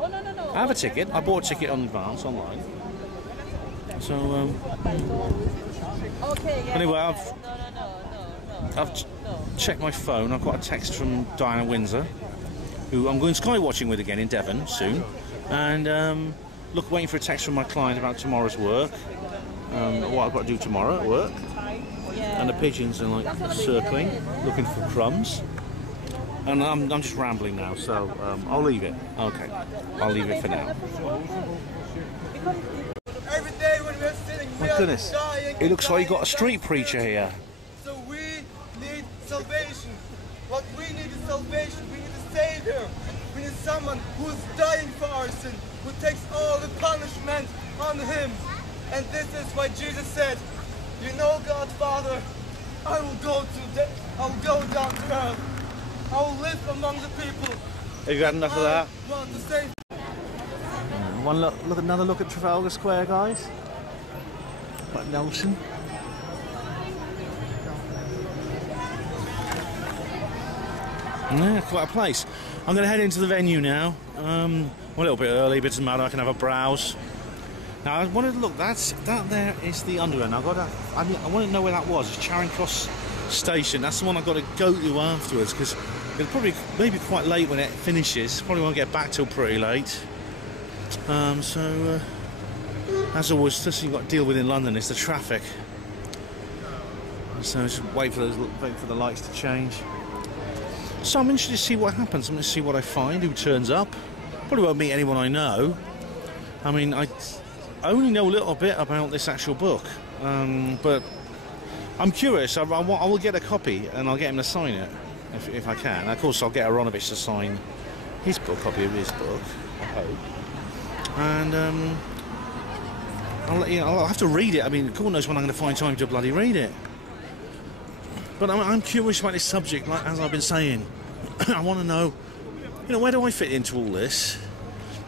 I have a ticket. I bought a ticket in advance online. So anyway, I've checked my phone. I've got a text from Diana Windsor, who I'm going sky watching with again in Devon soon. And waiting for a text from my client about tomorrow's work, what I've got to do tomorrow at work, and the pigeons are circling, looking for crumbs. And I'm just rambling now, so I'll leave it. Okay, I'll leave it for now. Every day when we're sitting, My goodness, it looks like you got a street preacher here. So we need salvation. What we need is salvation. We need a savior. We need someone who's dying for our sin, who takes all the punishment on him. And this is why Jesus said, you know, God Father, I will go down to earth. I will live among the people. Have you had enough of that? Want to save. Another look at Trafalgar Square, guys. Like Nelson. Yeah, quite a place. I'm going to head into the venue now. I'm a little bit early, but it doesn't matter. I can have a browse. Now, I wanted to look. That there is the Underground. I want to know where that was. It's Charing Cross Station. That's the one I've got to go to afterwards, because it'll probably maybe quite late when it finishes. Probably won't get back till pretty late. As always, this you've got to deal with in London is the traffic. So just wait for the lights to change. So I'm interested to see what happens. I'm going to see what I find, who turns up. Probably won't meet anyone I know. I mean, I only know a little bit about this actual book, but I'm curious. I will get a copy and I'll get him to sign it if I can. And of course, I'll get Aronovich to sign his book, copy of his book, I hope. And I'll have to read it. I mean, God knows when I'm going to find time to bloody read it. But I'm curious about this subject, like as I've been saying. I want to know, where do I fit into all this?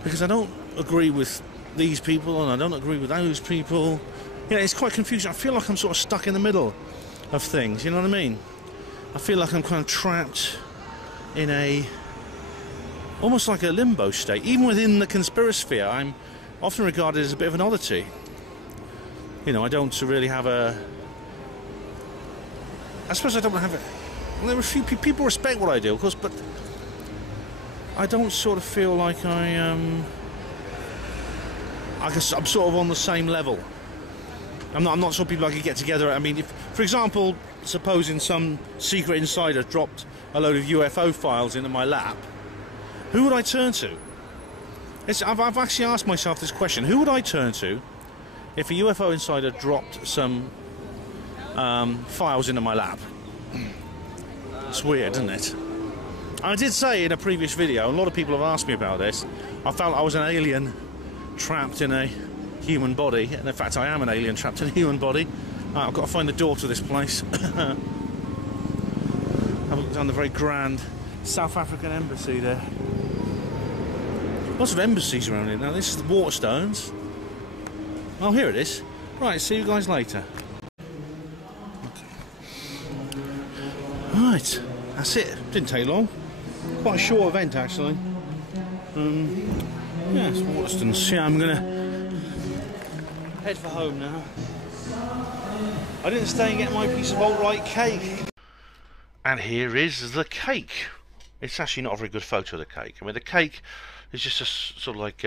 Because I don't agree with these people and I don't agree with those people. It's quite confusing. I feel like I'm sort of stuck in the middle of things, you know what I mean? I feel like I'm kind of trapped in almost like a limbo state. Even within the conspirasphere, I'm often regarded as a bit of an oddity. I don't really have I suppose I don't have it. Well, there are a few people respect what I do, of course, but I don't sort of feel like I guess I'm sort of on the same level. I'm not sure people I could get together. I mean, if, for example, supposing some secret insider dropped a load of UFO files into my lap, who would I turn to? I've actually asked myself this question. Who would I turn to if a UFO insider dropped some files into my lap? It's weird, isn't it? I did say in a previous video, a lot of people have asked me about this, I felt I was an alien trapped in a human body, and in fact I am an alien trapped in a human body. I've got to find the door to this place. I've looked down the very grand South African embassy there. Lots of embassies around here. Now this is the Waterstones. Oh, here it is. Right, see you guys later. Okay. Right, that's it. Didn't take long. Quite a short event actually. Yeah, it's Waterstones. Yeah, I'm gonna head for home now. I didn't stay and get my piece of alt-right cake. And here is the cake. It's actually not a very good photo of the cake. I mean, the cake is just a sort of like,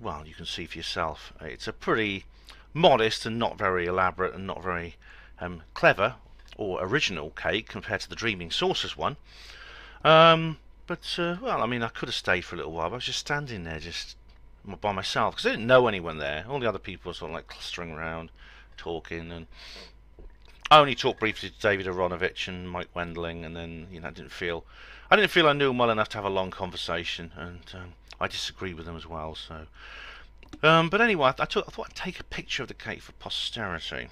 well, you can see for yourself. It's a pretty modest and not very elaborate and not very clever or original cake compared to the Dreaming Saucers one. But, well, I mean, I could have stayed for a little while, but I was just standing there just by myself because I didn't know anyone there. All the other people were sort of like clustering around, talking, and I only talked briefly to David Aronovich and Mike Wendling, and then, I didn't feel I knew them well enough to have a long conversation, and I disagree with them as well. So, but anyway, I thought I'd take a picture of the cake for posterity.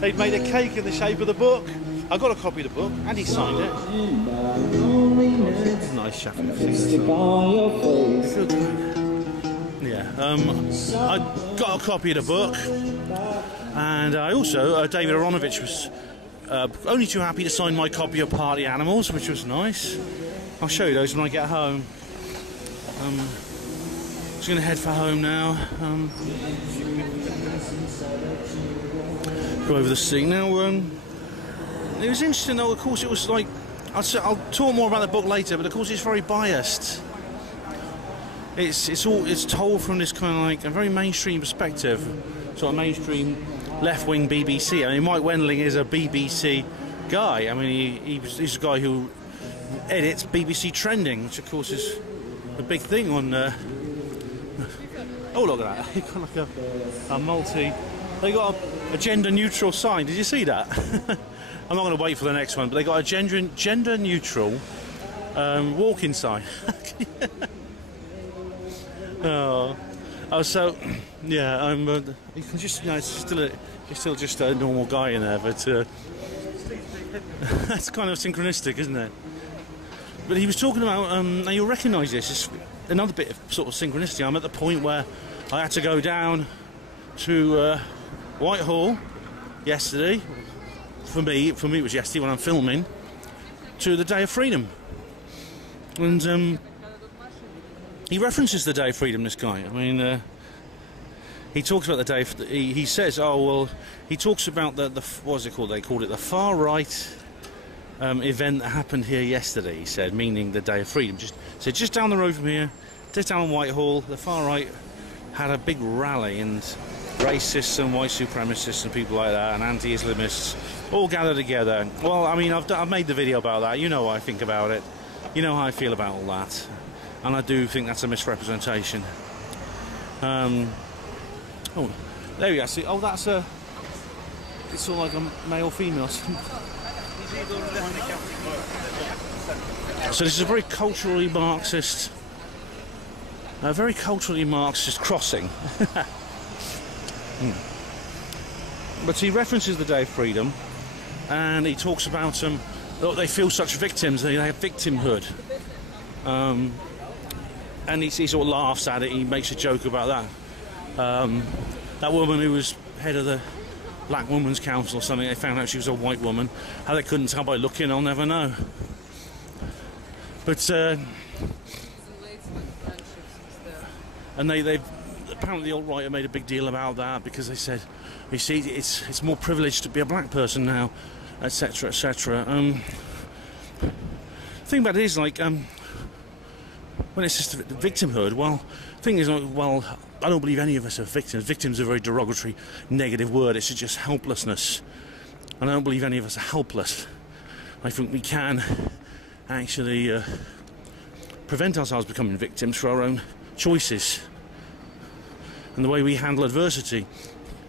They'd made a cake in the shape of the book. I got a copy of the book, and he signed it. It's nice shuffling. Yeah, I got a copy of the book, and I also, David Aronovich was only too happy to sign my copy of Party Animals, which was nice. I'll show you those when I get home. Just going to head for home now. Go over the sea now. It was interesting though. Of course, it was like I'll talk more about the book later, but of course, it's very biased. It's told from this kind of like a very mainstream perspective, sort of mainstream left-wing BBC. I mean, Mike Wendling is a BBC guy. I mean, he's a guy who edits BBC Trending, which of course is a big thing on. Oh, look at that! They've got like a multi. They got a gender-neutral sign. Did you see that? I'm not going to wait for the next one, but they got a gender-neutral walking sign. Oh, so yeah. You can just, it's still just a normal guy in there, but that's kind of synchronistic, isn't it? But he was talking about. Now you'll recognise this. It's another bit of sort of synchronicity. I'm at the point where I had to go down to Whitehall yesterday. For me it was yesterday when I'm filming, to the Day of Freedom, and he references the Day of Freedom. This guy, I mean, he talks about the day. He says, "Oh well," he talks about the what's it called? They called it the far right event that happened here yesterday. He said, meaning the Day of Freedom. Just down the road from here, just down on Whitehall, the far right had a big rally, and racists and white supremacists and people like that, and anti-Islamists all gathered together. Well, I mean, I've made the video about that. You know what I think about it. You know how I feel about all that. And I do think that's a misrepresentation. Oh, there we go. See, oh, that's a. It's sort of like a male-female. So this is a very culturally Marxist, crossing. But he references the Day of Freedom, and he talks about they feel such victims, they have victimhood, and he sort of laughs at it. He makes a joke about that. That woman who was head of the Black Women's Council or something, they found out she was a white woman. How they couldn't tell by looking, I'll never know. But and they apparently the alt-right have made a big deal about that, because they said, you see, it's more privileged to be a black person now, etc., etc. The thing about it is, like, when it's just victimhood, well, the thing is, well, I don't believe any of us are victims. Victims are a very derogatory, negative word. It's just helplessness. And I don't believe any of us are helpless. I think we can actually prevent ourselves becoming victims through our own choices and the way we handle adversity.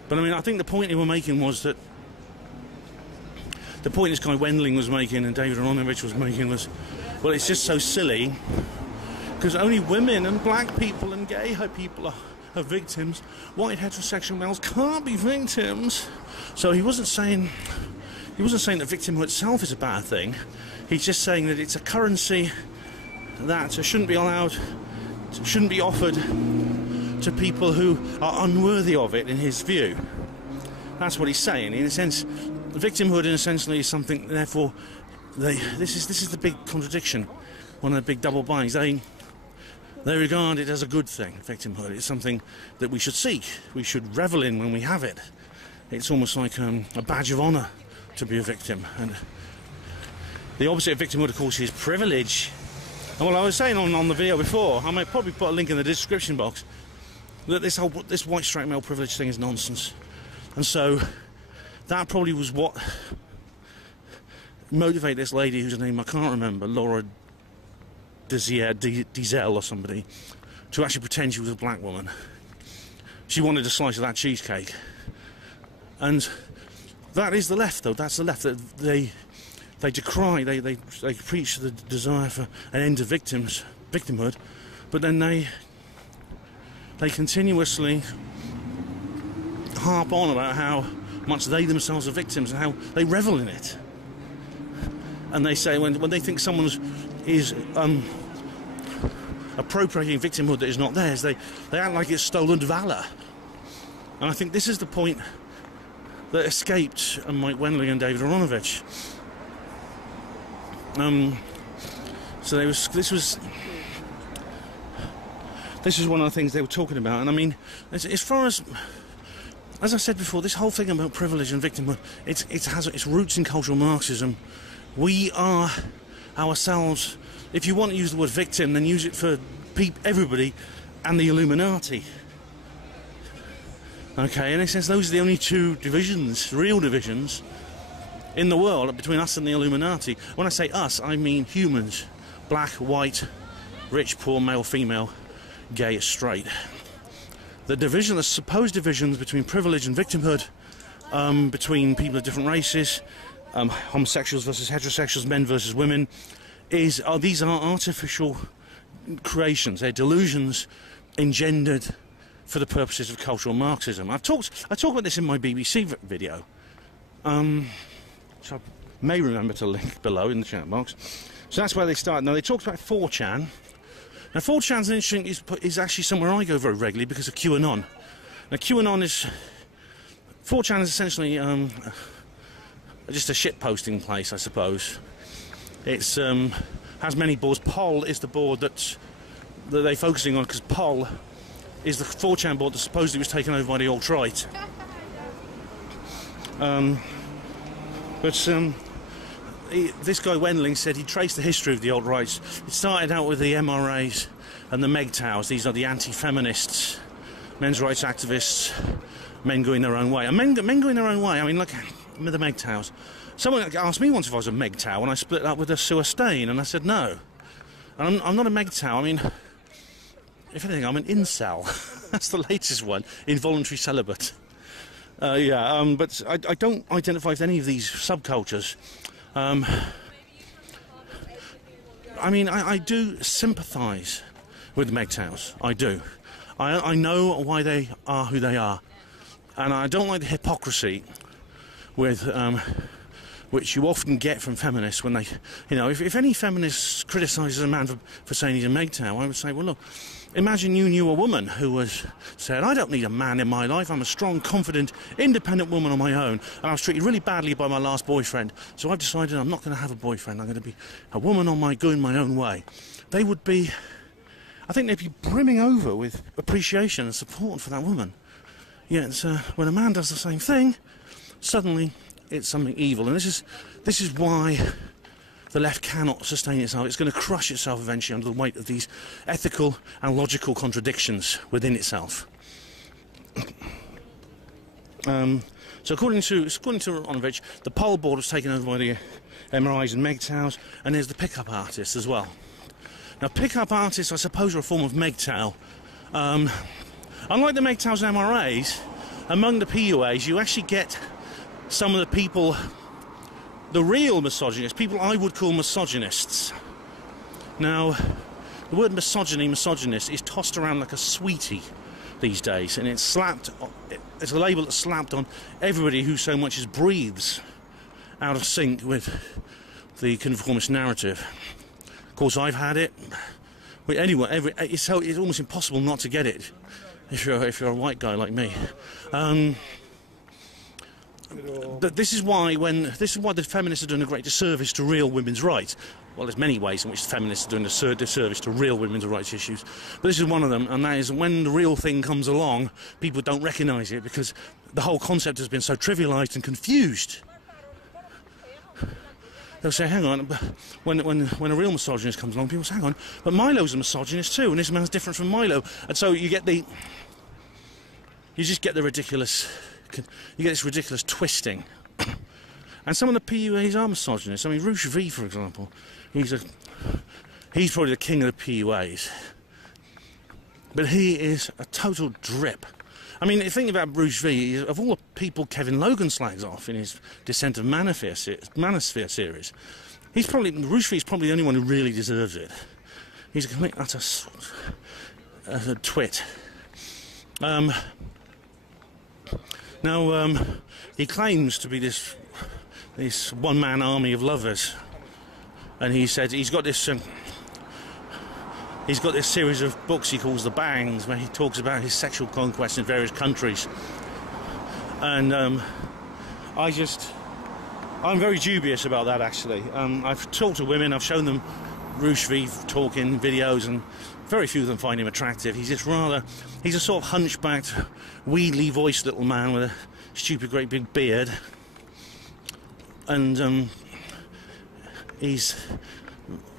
But I mean, I think the point they were making was that the point this guy Wendling was making and David Aronovich was making was, well, it's just so silly, because only women and black people and gay people are victims. White heterosexual males can't be victims. So he wasn't saying that victimhood itself is a bad thing. He's just saying that it's a currency that shouldn't be allowed, shouldn't be offered to people who are unworthy of it, in his view. That's what he's saying. In a sense, victimhood, essentially, is something. Therefore, this is the big contradiction. One of the big double binds. They regard it as a good thing. Victimhood. It's something that we should seek. We should revel in when we have it. It's almost like a badge of honour to be a victim. And the opposite of victimhood, of course, is privilege. And what I was saying on the video before, I might probably put a link in the description box, that this white straight male privilege thing is nonsense. And so that probably was what motivated this lady, whose name I can't remember, Laura Diesel or somebody, to actually pretend she was a black woman. She wanted a slice of that cheesecake. And that is the left, though. That's the left. That they decry, they preach the desire for an end to victimhood, but then they continuously harp on about how much they themselves are victims and how they revel in it. And they say when they think someone is appropriating victimhood that is not theirs, they act like it's stolen valour. And I think this is the point that escaped Mike Wendling and David Aronovich. So this was one of the things they were talking about. And I mean, as far as I said before, this whole thing about privilege and victimhood, it has its roots in cultural Marxism. We are ourselves. If you want to use the word victim, then use it for everybody and the Illuminati. Okay, in a sense, those are the only two divisions, real divisions, in the world between us and the Illuminati. When I say us, I mean humans. Black, white, rich, poor, male, female, gay, straight. The supposed divisions between privilege and victimhood, between people of different races, homosexuals versus heterosexuals, men versus women, these are artificial creations. They're delusions engendered for the purposes of cultural Marxism. I talk about this in my BBC video, which I may remember to link below in the chat box. So that's where they start. Now they talked about 4chan. Now 4chan's interesting, is actually somewhere I go very regularly because of QAnon. Now 4chan is essentially just a shit-posting place, I suppose. It's has many boards. Poll is the board that they're focusing on, because Poll is the 4chan board that supposedly was taken over by the alt-right. This guy Wendling said he traced the history of the alt-rights. It started out with the MRAs and the MGTOWs. These are the anti-feminists, men's rights activists, men going their own way. And men going their own way, I mean, look at the MGTOWs. Someone asked me once if I was a MGTOW, and I split up with a Sue Stain, and I said no. And I'm not a MGTOW. I mean, if anything, I'm an incel. That's the latest one, involuntary celibate. But I don't identify with any of these subcultures. I mean, I do sympathise with MGTOWs. I do. I know why they are who they are, and I don't like the hypocrisy with which you often get from feminists when they, you know, if any feminist criticises a man for saying he's a MGTOW, I would say, well, look, imagine you knew a woman who said, I don't need a man in my life, I'm a strong, confident, independent woman on my own, and I was treated really badly by my last boyfriend, so I've decided I'm not going to have a boyfriend, I'm going to be a woman going my own way. They would be, I think they'd be brimming over with appreciation and support for that woman. Yet when a man does the same thing, suddenly it's something evil, and this is why the left cannot sustain itself. It's going to crush itself eventually under the weight of these ethical and logical contradictions within itself. So according to Aronovich, the pole board was taken over by the MRIs and MGTOWs, and there's the pickup artists as well. Now, pickup artists, I suppose, are a form of MGTOW. Unlike the MGTOWs and MRAs, among the PUAs, you actually get some of the people, the real misogynists, people I would call misogynists. Now, the word misogynist, is tossed around like a sweetie these days, and it's a label that's slapped on everybody who so much as breathes out of sync with the conformist narrative. Of course, I've had it. It's almost impossible not to get it if you're a white guy like me. But this is why the feminists are doing a great disservice to real women's rights. Well, there's many ways in which the feminists are doing a disservice to real women's rights issues, but this is one of them, and that is when the real thing comes along, people don't recognise it because the whole concept has been so trivialised and confused. They'll say, hang on, when a real misogynist comes along, people say, hang on, but Milo's a misogynist too, and this man's different from Milo, and so you just get the ridiculous. You get this ridiculous twisting. And some of the PUAs are misogynists. I mean, Roosh V, for example, he's probably the king of the PUAs. But he is a total drip. I mean, think about Roosh V, of all the people Kevin Logan slags off in his Descent of Manosphere series, Roosh V is probably the only one who really deserves it. He's a complete utter twit. Now, he claims to be this one-man army of lovers, and he said he's got this series of books he calls The Bangs, where he talks about his sexual conquests in various countries. And I'm very dubious about that, actually. I've talked to women, I've shown them Roosh V talking videos, and very few of them find him attractive. He's a sort of hunchbacked, wheedly voiced little man with a stupid great big beard. And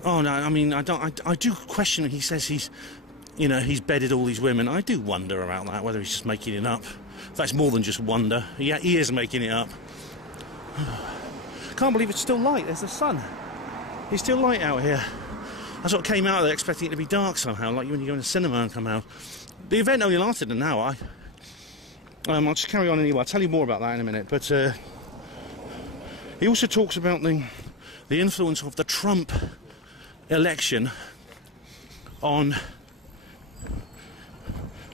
oh no, I mean, I do question, he says he's bedded all these women. I do wonder about that, whether he's just making it up. That's more than just wonder. He is making it up. Can't believe it's still light, there's the sun. It's still light out here. I sort of came out there expecting it to be dark somehow, like when you go in the cinema and come out. The event only lasted an hour. I'll just carry on anyway, I'll tell you more about that in a minute. But he also talks about the influence of the Trump election on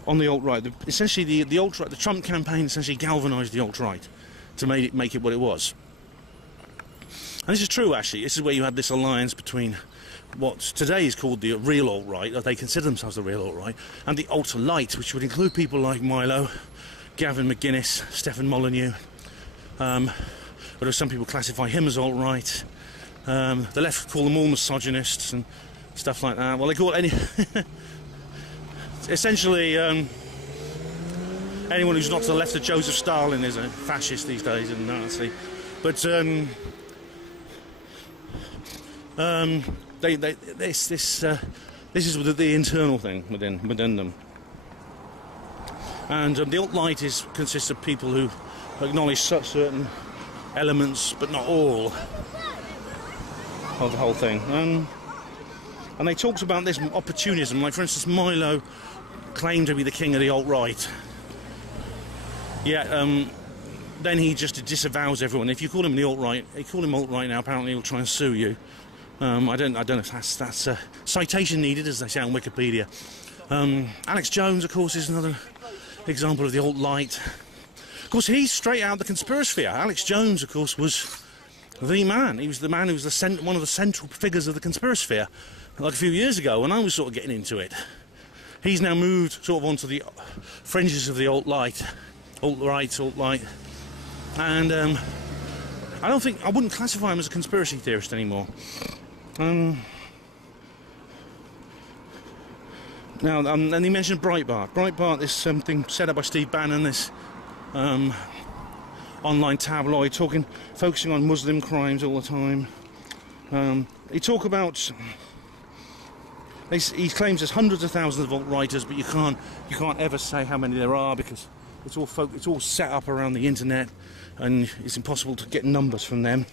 the alt-right. Essentially, the alt-right, the Trump campaign essentially galvanised the alt-right to make it what it was. And this is true, actually. This is where you had this alliance between what today is called the real alt-right, or they consider themselves the real alt-right, and the alt-light, which would include people like Milo, Gavin McGuinness, Stefan Molyneux, but some people classify him as alt-right. The left call them all misogynists and stuff like that. Well, they call any essentially anyone who's not to the left of Joseph Stalin is a fascist these days and Nazi. But this is the internal thing within them. And the alt-right consists of people who acknowledge certain elements, but not all, of the whole thing. And they talked about this opportunism, like for instance Milo claimed to be the king of the alt-right. Yeah, then he just disavows everyone. If you call him the alt-right, you call him alt-right now, apparently he'll try and sue you. I don't know if that's a citation needed, as they say on Wikipedia. Alex Jones, of course, is another example of the alt-right. Of course, he's straight out the conspiracy. Alex Jones, of course, was the man. He was the man who was one of the central figures of the conspiracy. Like a few years ago, when I was sort of getting into it. He's now moved sort of onto the fringes of the alt-right, and I wouldn't classify him as a conspiracy theorist anymore. Now, and he mentioned Breitbart. Breitbart is something set up by Steve Bannon, this online tabloid, focusing on Muslim crimes all the time. He claims there's hundreds of thousands of alt-righters, but you can't ever say how many there are because it's all set up around the internet, and it's impossible to get numbers from them.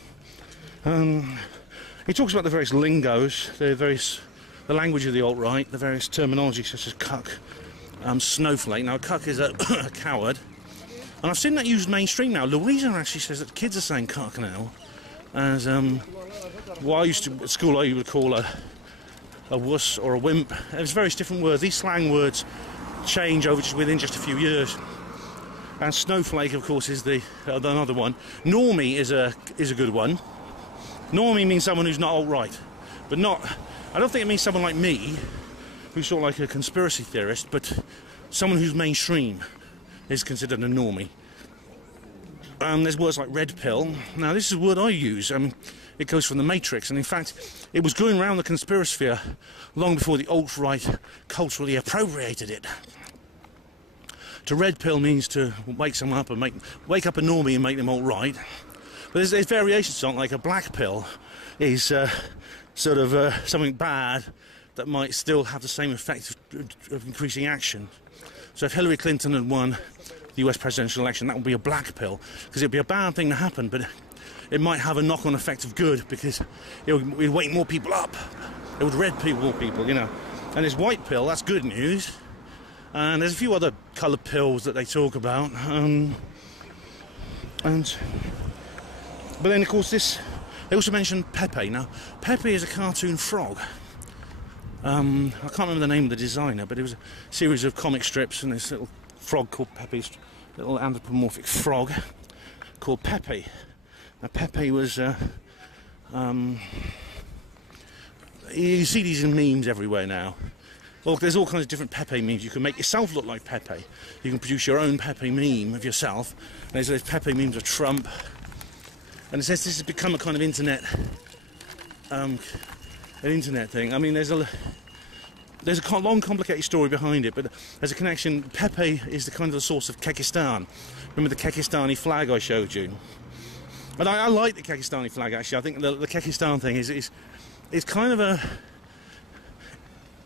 He talks about the various lingos, the language of the alt-right, the various terminology such as cuck, snowflake. Now, cuck is a coward, and I've seen that used mainstream now. Louisa actually says that kids are saying cuck now, as what I used to at school I would call a wuss or a wimp. There's various different words. These slang words change within just a few years. And snowflake, of course, is another one. Normie is a good one. Normie means someone who's not alt-right, but I don't think it means someone like me, who's sort of like a conspiracy theorist, but someone who's mainstream is considered a normie. There's words like red pill. Now, this is a word I use. It goes from the Matrix, and in fact, it was going around the conspiracy sphere long before the alt-right culturally appropriated it. To red pill means to wake someone up and wake up a normie and make them alt-right. But there's variations on it, like a black pill is sort of something bad that might still have the same effect of increasing action. So if Hillary Clinton had won the US presidential election, that would be a black pill, because it'd be a bad thing to happen, but it might have a knock-on effect of good, because it would wake more people up. It would red pill more people, you know. And this white pill, that's good news. And there's a few other coloured pills that they talk about. But then, of course, they also mentioned Pepe. Now, Pepe is a cartoon frog. I can't remember the name of the designer, but it was a series of comic strips, and this little frog called Pepe, little anthropomorphic frog called Pepe. Now, Pepe was... you see these in memes everywhere now. Well, there's all kinds of different Pepe memes. You can make yourself look like Pepe. You can produce your own Pepe meme of yourself. There's those Pepe memes of Trump. And it says this has become a kind of internet, an internet thing. I mean, there's a long, complicated story behind it, but there's a connection. Pepe is the kind of the source of Kekistan. Remember the Kekistani flag I showed you? And I like the Kekistani flag, actually. I think the Kekistan thing is kind of a...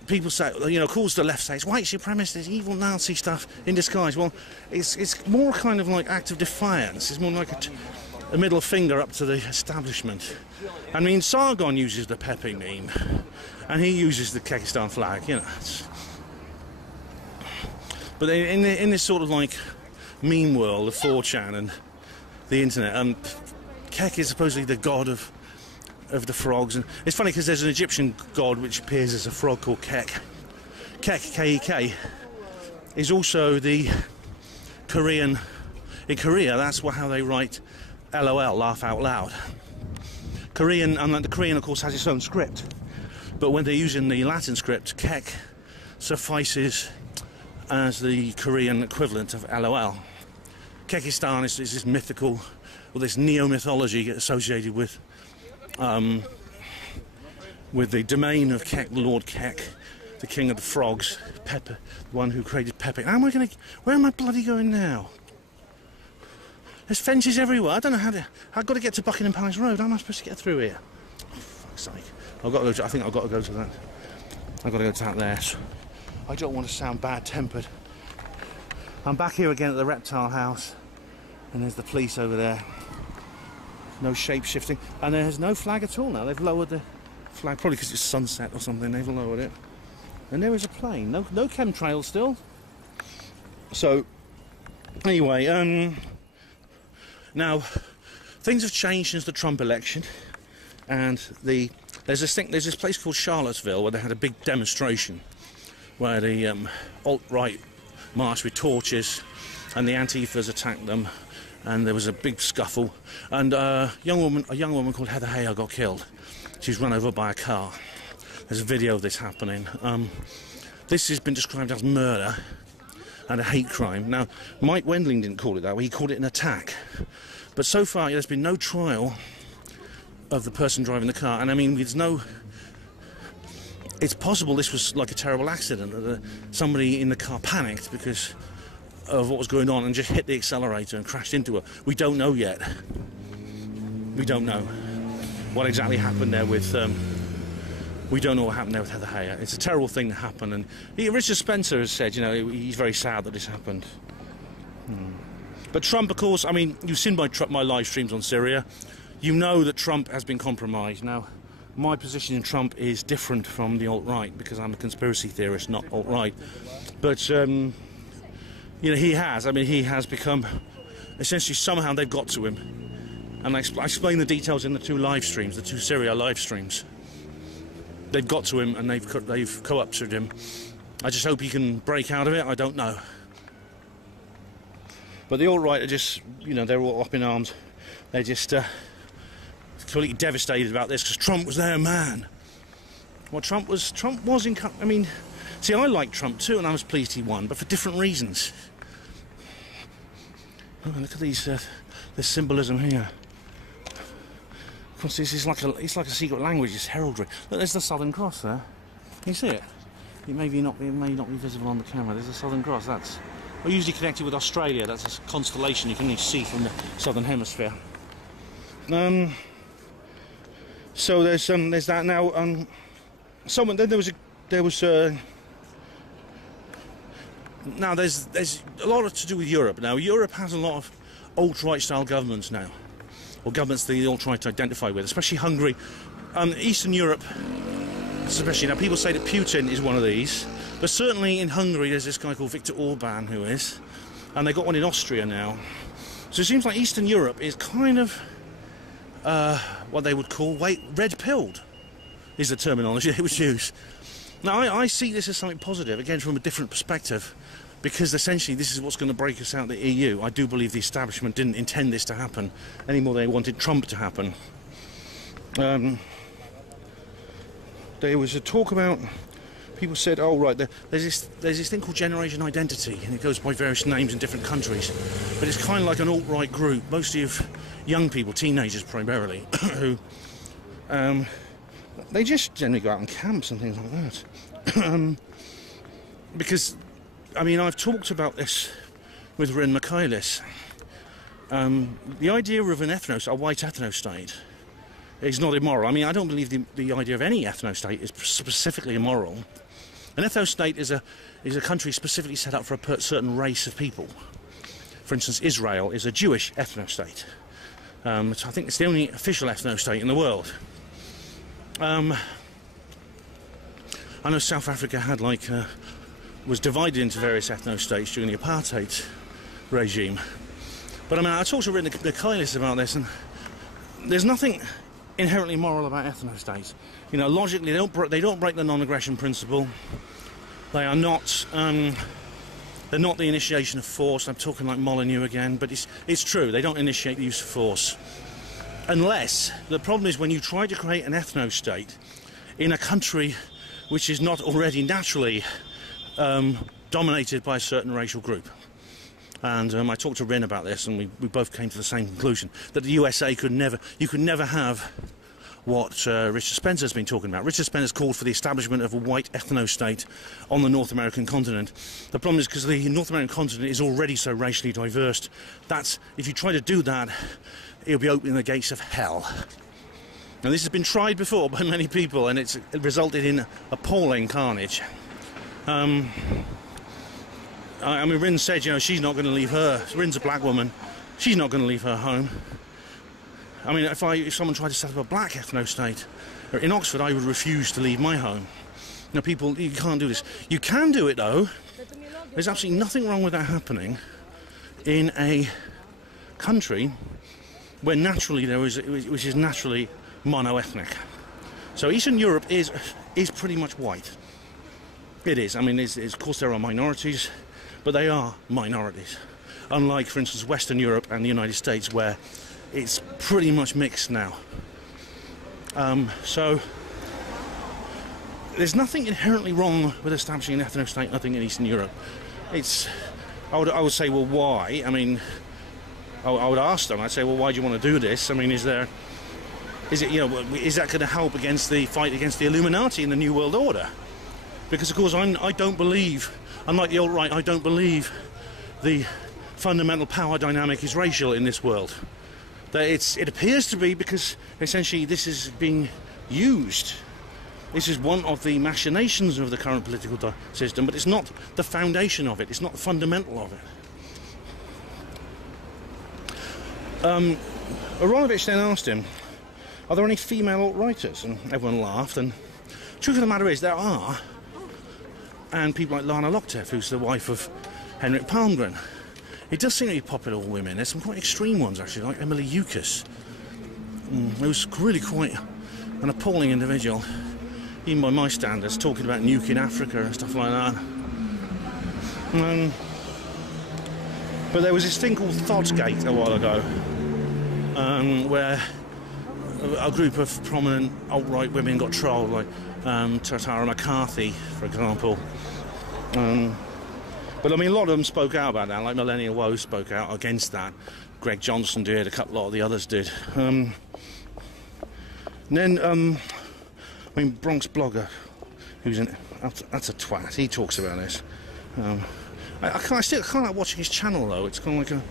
People say, you know, of course the left say it's white supremacist, it's evil Nazi stuff in disguise. Well, it's more kind of like act of defiance. It's more like a middle finger up to the establishment. I mean, Sargon uses the Pepe meme, and he uses the Kekistan flag, you know. But in this sort of like meme world of 4chan and the internet, Kek is supposedly the god of the frogs, and it's funny because there's an Egyptian god which appears as a frog called Kek. Kek, K-E-K, is also the Korean. In Korea, that's how they write LOL, laugh out loud. Korean, and the Korean, of course, has its own script, but when they're using the Latin script, Kek suffices as the Korean equivalent of LOL. Kekistan is this mythical, or this neo-mythology associated with the domain of Kek, Lord Kek, the king of the frogs, Pepe, the one who created Pepe. Where am I bloody going now? There's fences everywhere. I don't know I've got to get to Buckingham Palace Road. How am I supposed to get through here? Oh, for fuck's sake. I think I've got to go to that. I've got to go to that there. So I don't want to sound bad-tempered. I'm back here again at the reptile house, and there's the police over there. No shape-shifting, and there's no flag at all now. They've lowered the flag, probably because it's sunset or something. They've lowered it. And there is a plane. No chemtrails still. So, anyway, now things have changed since the Trump election, and there's this place called Charlottesville where they had a big demonstration where the alt-right marched with torches, and the Antifas attacked them, and there was a big scuffle, and a young woman called Heather Heyer got killed. She was run over by a car. There's a video of this happening. This has been described as murder and a hate crime. Now, Mike Wendling didn't call it that way, he called it an attack. But so far, there's been no trial of the person driving the car, and I mean, it's possible this was like a terrible accident, that somebody in the car panicked because of what was going on and just hit the accelerator and crashed into her. We don't know yet. We don't know what exactly happened there with... we don't know what happened there with Heather Heyer. It's a terrible thing to happen, and Richard Spencer has said, you know, he's very sad that this happened. But Trump, of course, I mean, you've seen my live streams on Syria. You know that Trump has been compromised. Now, my position in Trump is different from the alt-right, because I'm a conspiracy theorist, not alt-right. But, you know, he has become, essentially, somehow they've got to him. And I explain the details in the two live streams, the two Syria live streams. They've got to him and they've co-opted him. I just hope he can break out of it. I don't know. But the alt-right are just, you know, they're all up in arms. They're just completely devastated about this because Trump was their man. Well, Trump was in. I mean, see, I like Trump too, and I was pleased he won, but for different reasons. Oh, look at these. This symbolism here. Of course, this is it's like a secret language. It's heraldry. Look, there's the Southern Cross there. Can you see it? It may not be visible on the camera. There's the Southern Cross. That's usually connected with Australia. That's a constellation you can only see from the Southern Hemisphere. So there's that now. Then there was now there's a lot to do with Europe now. Europe has a lot of alt-right style governments now. Or governments they all try to identify with, especially Hungary. Eastern Europe, especially. Now, people say that Putin is one of these, but certainly in Hungary there's this guy called Viktor Orban who is, and they've got one in Austria now. So it seems like Eastern Europe is kind of what they would call red-pilled, is the terminology they would use. Now, I see this as something positive, again from a different perspective, because essentially this is what's going to break us out of the EU. I do believe the establishment didn't intend this to happen any more than they wanted Trump to happen. There was a talk about, people said, oh right, there's this thing called Generation Identity, and it goes by various names in different countries, but it's kind of like an alt-right group, mostly of young people, teenagers primarily, who they just generally go out in camps and things like that. Because I mean, I've talked about this with Rin Michaelis. The idea of a white ethno-state is not immoral. I mean, I don't believe the idea of any ethno-state is specifically immoral. An ethno-state is a country specifically set up for a certain race of people. For instance, Israel is a Jewish ethno-state. So I think it's the only official ethno-state in the world. I know South Africa had was divided into various ethno-states during the apartheid regime. But I mean, I talked to Rin Michaelis about this, and there's nothing inherently moral about ethno-states. You know, logically, they don't break the non-aggression principle. They are not. They're not the initiation of force. I'm talking like Molyneux again, but it's true. They don't initiate the use of force, unless the problem is when you try to create an ethno-state in a country which is not already naturally dominated by a certain racial group. And I talked to Rin about this, and we both came to the same conclusion, that the USA you could never have what Richard Spencer's been talking about. Richard Spencer's called for the establishment of a white ethno-state on the North American continent. The problem is because the North American continent is already so racially diverse, that's, if you try to do that, it'll be opening the gates of hell. Now, this has been tried before by many people, and it resulted in appalling carnage. I mean, Rin said, you know, she's not going to leave Rin's a black woman, she's not going to leave her home. I mean, if someone tried to set up a black ethno-state in Oxford, I would refuse to leave my home. know, people, you can't do this. You can do it though. There's absolutely nothing wrong with that happening in a country where naturally which is naturally mono-ethnic. So Eastern Europe is pretty much white. It is. I mean, of course there are minorities, but they are minorities. Unlike, for instance, Western Europe and the United States, where it's pretty much mixed now. So there's nothing inherently wrong with establishing an ethno-state, nothing in Eastern Europe. I would say, well, why? I mean, I would ask them. I'd say, well, why do you want to do this? I mean, is that going to help against the fight against the Illuminati and the New World Order? Because, of course, I don't believe, unlike the alt-right, I don't believe the fundamental power dynamic is racial in this world. That it appears to be, because essentially this is being used. This is one of the machinations of the current political system, but it's not the foundation of it. It's not the fundamental of it. Aronovich then asked him, are there any female alt-writers? And everyone laughed, and the truth of the matter is there are. And people like Lana Lockteff, who's the wife of Henrik Palmgren. It does seem to be popular with women. There's some quite extreme ones, actually, like Emily Eucas, who's really quite an appalling individual, even by my standards, talking about nuking Africa and stuff like that. But there was this thing called Thodsgate a while ago, where a group of prominent alt-right women got trolled, like Tara McCarthy, for example. But I mean, a lot of them spoke out about that, like Melania Woe spoke out against that. Greg Johnson did, a lot of the others did. And then, I mean, Bronx Blogger, who's that's a twat, he talks about this. I still can't like watching his channel though. It's kind of like a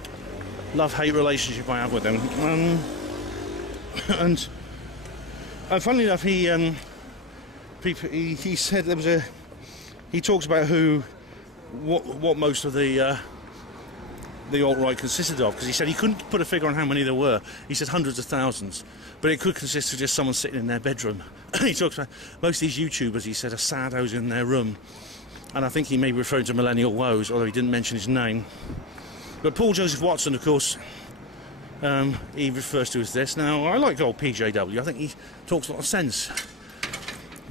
love-hate relationship I have with him. And funnily enough, he said there was he talks about what most of the alt-right consisted of, because he said he couldn't put a figure on how many there were. He said hundreds of thousands, but it could consist of just someone sitting in their bedroom. He talks about most of these YouTubers, he said, are saddos in their room, and I think he may be referring to Millennial Woes, although he didn't mention his name. But Paul Joseph Watson, of course, he refers to as this. Now, I like old PJW. I think he talks a lot of sense,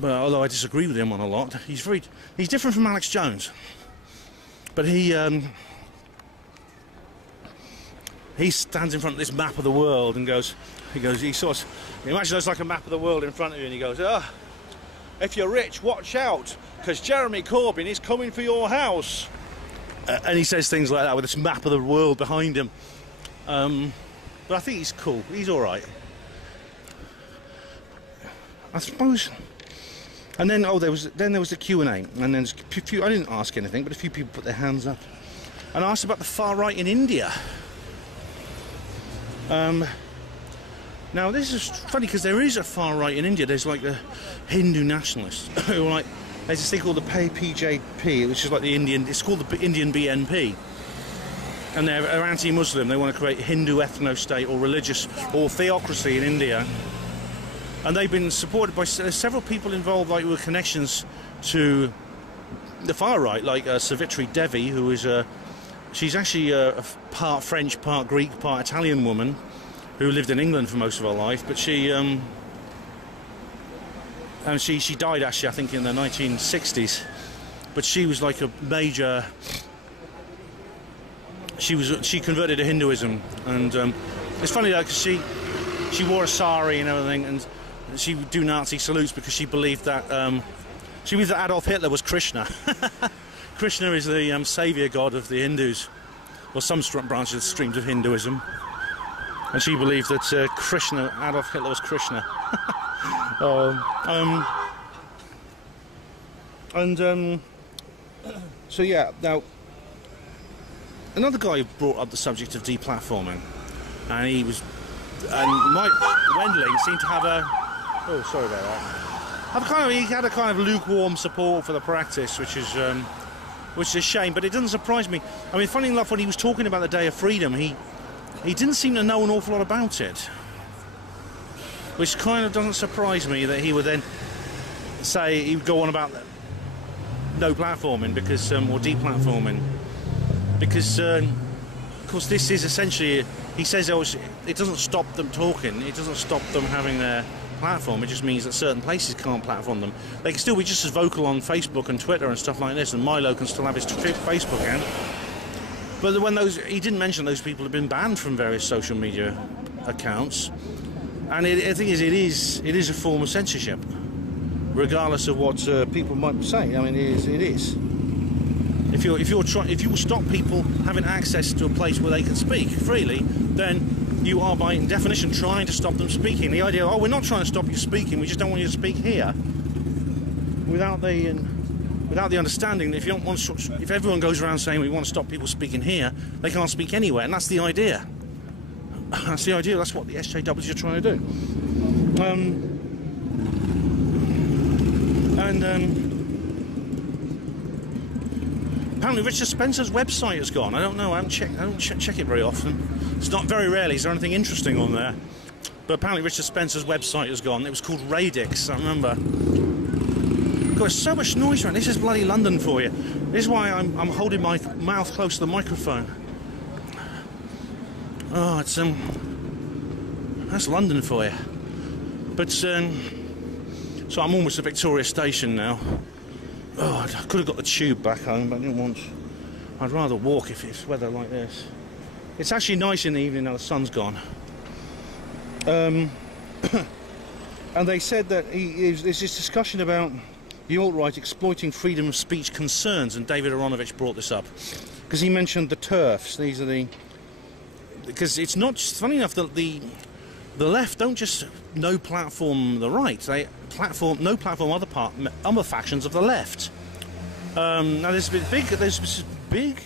but although I disagree with him on a lot, he's different from Alex Jones. But he stands in front of this map of the world and he sort of, imagine there's like a map of the world in front of you, and he goes, if you're rich, watch out, because Jeremy Corbyn is coming for your house. And he says things like that with this map of the world behind him. But I think he's cool. He's all right, I suppose. And then there was the Q&A, and then a few, I didn't ask anything, but a few people put their hands up and asked about the far right in India. Now this is funny, because there is a far right in India. There's like the Hindu nationalists who are like, there's this thing called the PJP, which is like the Indian, it's called the Indian BNP, and they're anti-Muslim. They want to create Hindu ethno-state or religious or theocracy in India. And they've been supported by several people involved, like with connections to the far right, like Savitri Devi, who is she's actually a part French, part Greek, part Italian woman who lived in England for most of her life. But she died actually, I think, in the 1960s. But she was like a major. She converted to Hinduism, and it's funny though, because she wore a sari and everything, and she would do Nazi salutes because she believed that Adolf Hitler was Krishna. Krishna is the saviour god of the Hindus, or some branches of streams of Hinduism, and she believed that Adolf Hitler was Krishna. So yeah. Now, another guy brought up the subject of deplatforming, and Mike Wendling seemed to have oh, sorry about that. He had a kind of lukewarm support for the practice, which is a shame. But it doesn't surprise me. I mean, funny enough, when he was talking about the Day of Freedom, he didn't seem to know an awful lot about it, which kind of doesn't surprise me that he would then say, he would go on about no platforming because, or deplatforming, because of course this is essentially, he says it doesn't stop them talking, it doesn't stop them having their platform, it just means that certain places can't platform them. They can still be just as vocal on Facebook and Twitter and stuff like this, and Milo can still have his Facebook account. But when he didn't mention those people have been banned from various social media accounts, and the thing is, it is a form of censorship, regardless of what people might say. I mean, it is. If you stop people having access to a place where they can speak freely, then you are by definition trying to stop them speaking. The idea, oh, we're not trying to stop you speaking, we just don't want you to speak here, without the understanding that if everyone goes around saying we want to stop people speaking here, they can't speak anywhere, and that's the idea. That's the idea. That's what the SJWs are trying to do. Apparently Richard Spencer's website has gone. I don't know. I don't check it very often. It's not very rarely. Is there anything interesting on there? But apparently Richard Spencer's website has gone. It was called Radix, I remember. God, there's so much noise around. This is bloody London for you. This is why I'm holding my mouth close to the microphone. Oh, it's that's London for you. But so I'm almost at Victoria Station now. Oh, I could have got the tube back home, but I didn't want. I'd rather walk if it's weather like this. It's actually nice in the evening now the sun's gone. And they said that there's this discussion about the alt-right exploiting freedom of speech concerns, and David Aronovich brought this up because he mentioned the TERFs. These are because it's not just, funny enough, that the left don't just no platform the right, they no platform other factions of the left. Now there's this big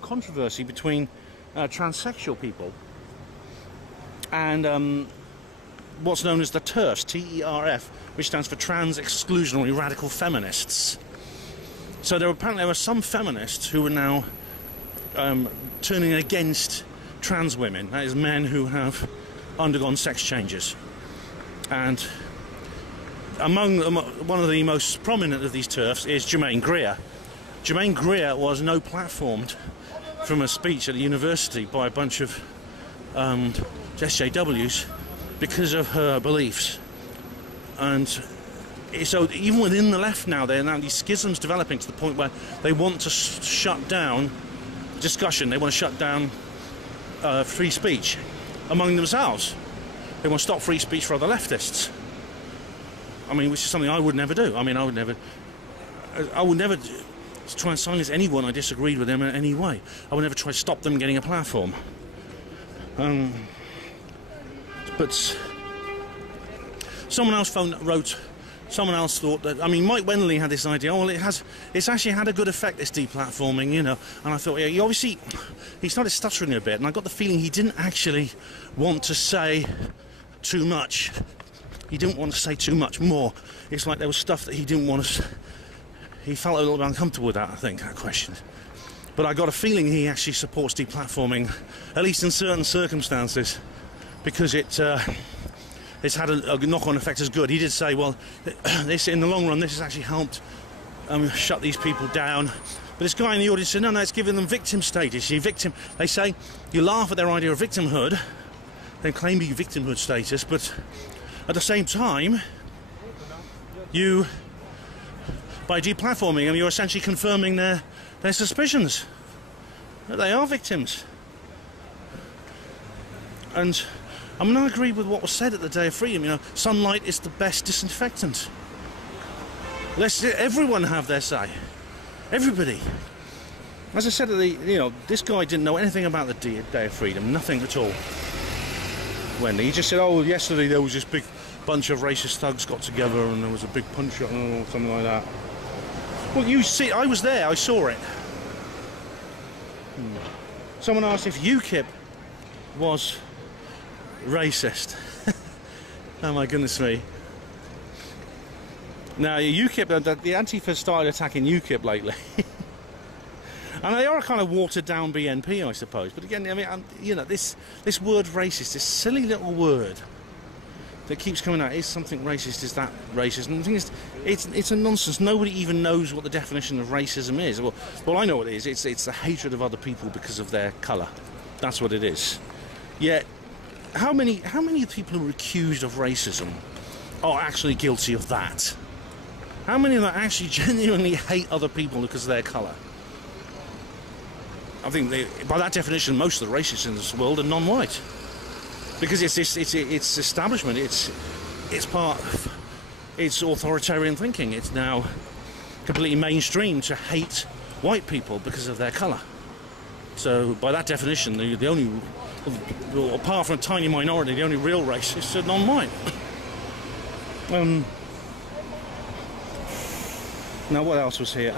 controversy between transsexual people and what's known as the TERFs, T-E-R-F, which stands for Trans Exclusionary Radical Feminists. So there were some feminists who are now turning against trans women, that is, men who have undergone sex changes. And one of the most prominent of these TERFs is Germaine Greer. Germaine Greer was no platformed from a speech at the university by a bunch of SJWs because of her beliefs. And so even within the left now, there are now these schisms developing to the point where they want to shut down discussion, they want to shut down free speech among themselves. They want to stop free speech for other leftists. I mean, which is something I would never do. I mean, I would never try and silence anyone I disagreed with them in any way. I would never try to stop them getting a platform. But someone else someone else thought that, I mean, Mike Wenley had this idea, oh, well, it's actually had a good effect, this deplatforming, you know. And I thought, yeah, he started stuttering a bit, and I got the feeling he didn't actually want to say too much. He didn't want to say too much more. It's like there was stuff that he didn't want to. He felt a little bit uncomfortable with that, I think, that question. But I got a feeling he actually supports deplatforming, at least in certain circumstances, because it's had a knock-on effect as good. He did say, well, this in the long run, this has actually helped shut these people down. But this guy in the audience said, no, it's giving them victim status. They say, you laugh at their idea of victimhood, they claim victimhood status, but at the same time, by deplatforming them, you're essentially confirming their suspicions that they are victims. And I mean, I agree with what was said at the Day of Freedom. You know, sunlight is the best disinfectant. Let everyone have their say. Everybody. As I said, this guy didn't know anything about the Day of Freedom, nothing at all. When he just said, oh, yesterday there was this big bunch of racist thugs got together and there was a big punch-up or something like that. Well, you see, I was there, I saw it. Someone asked if UKIP was racist. Oh my goodness me. Now, UKIP, the Antifa started attacking UKIP lately. And they are a kind of watered-down BNP, I suppose. But again, I mean, you know, this word racist, this silly little word, that keeps coming out. Is something racist? Is that racist? And the thing is, it's a nonsense. Nobody even knows what the definition of racism is. Well, I know what it is. It's the hatred of other people because of their colour. That's what it is. Yet, how many people who are accused of racism are actually guilty of that? How many of them actually genuinely hate other people because of their colour? I think by that definition, most of the racists in this world are non-white. Because it's establishment, it's authoritarian thinking. It's now completely mainstream to hate white people because of their colour. So by that definition, the only, apart from a tiny minority, the only real racists are non-white. Now what else was here?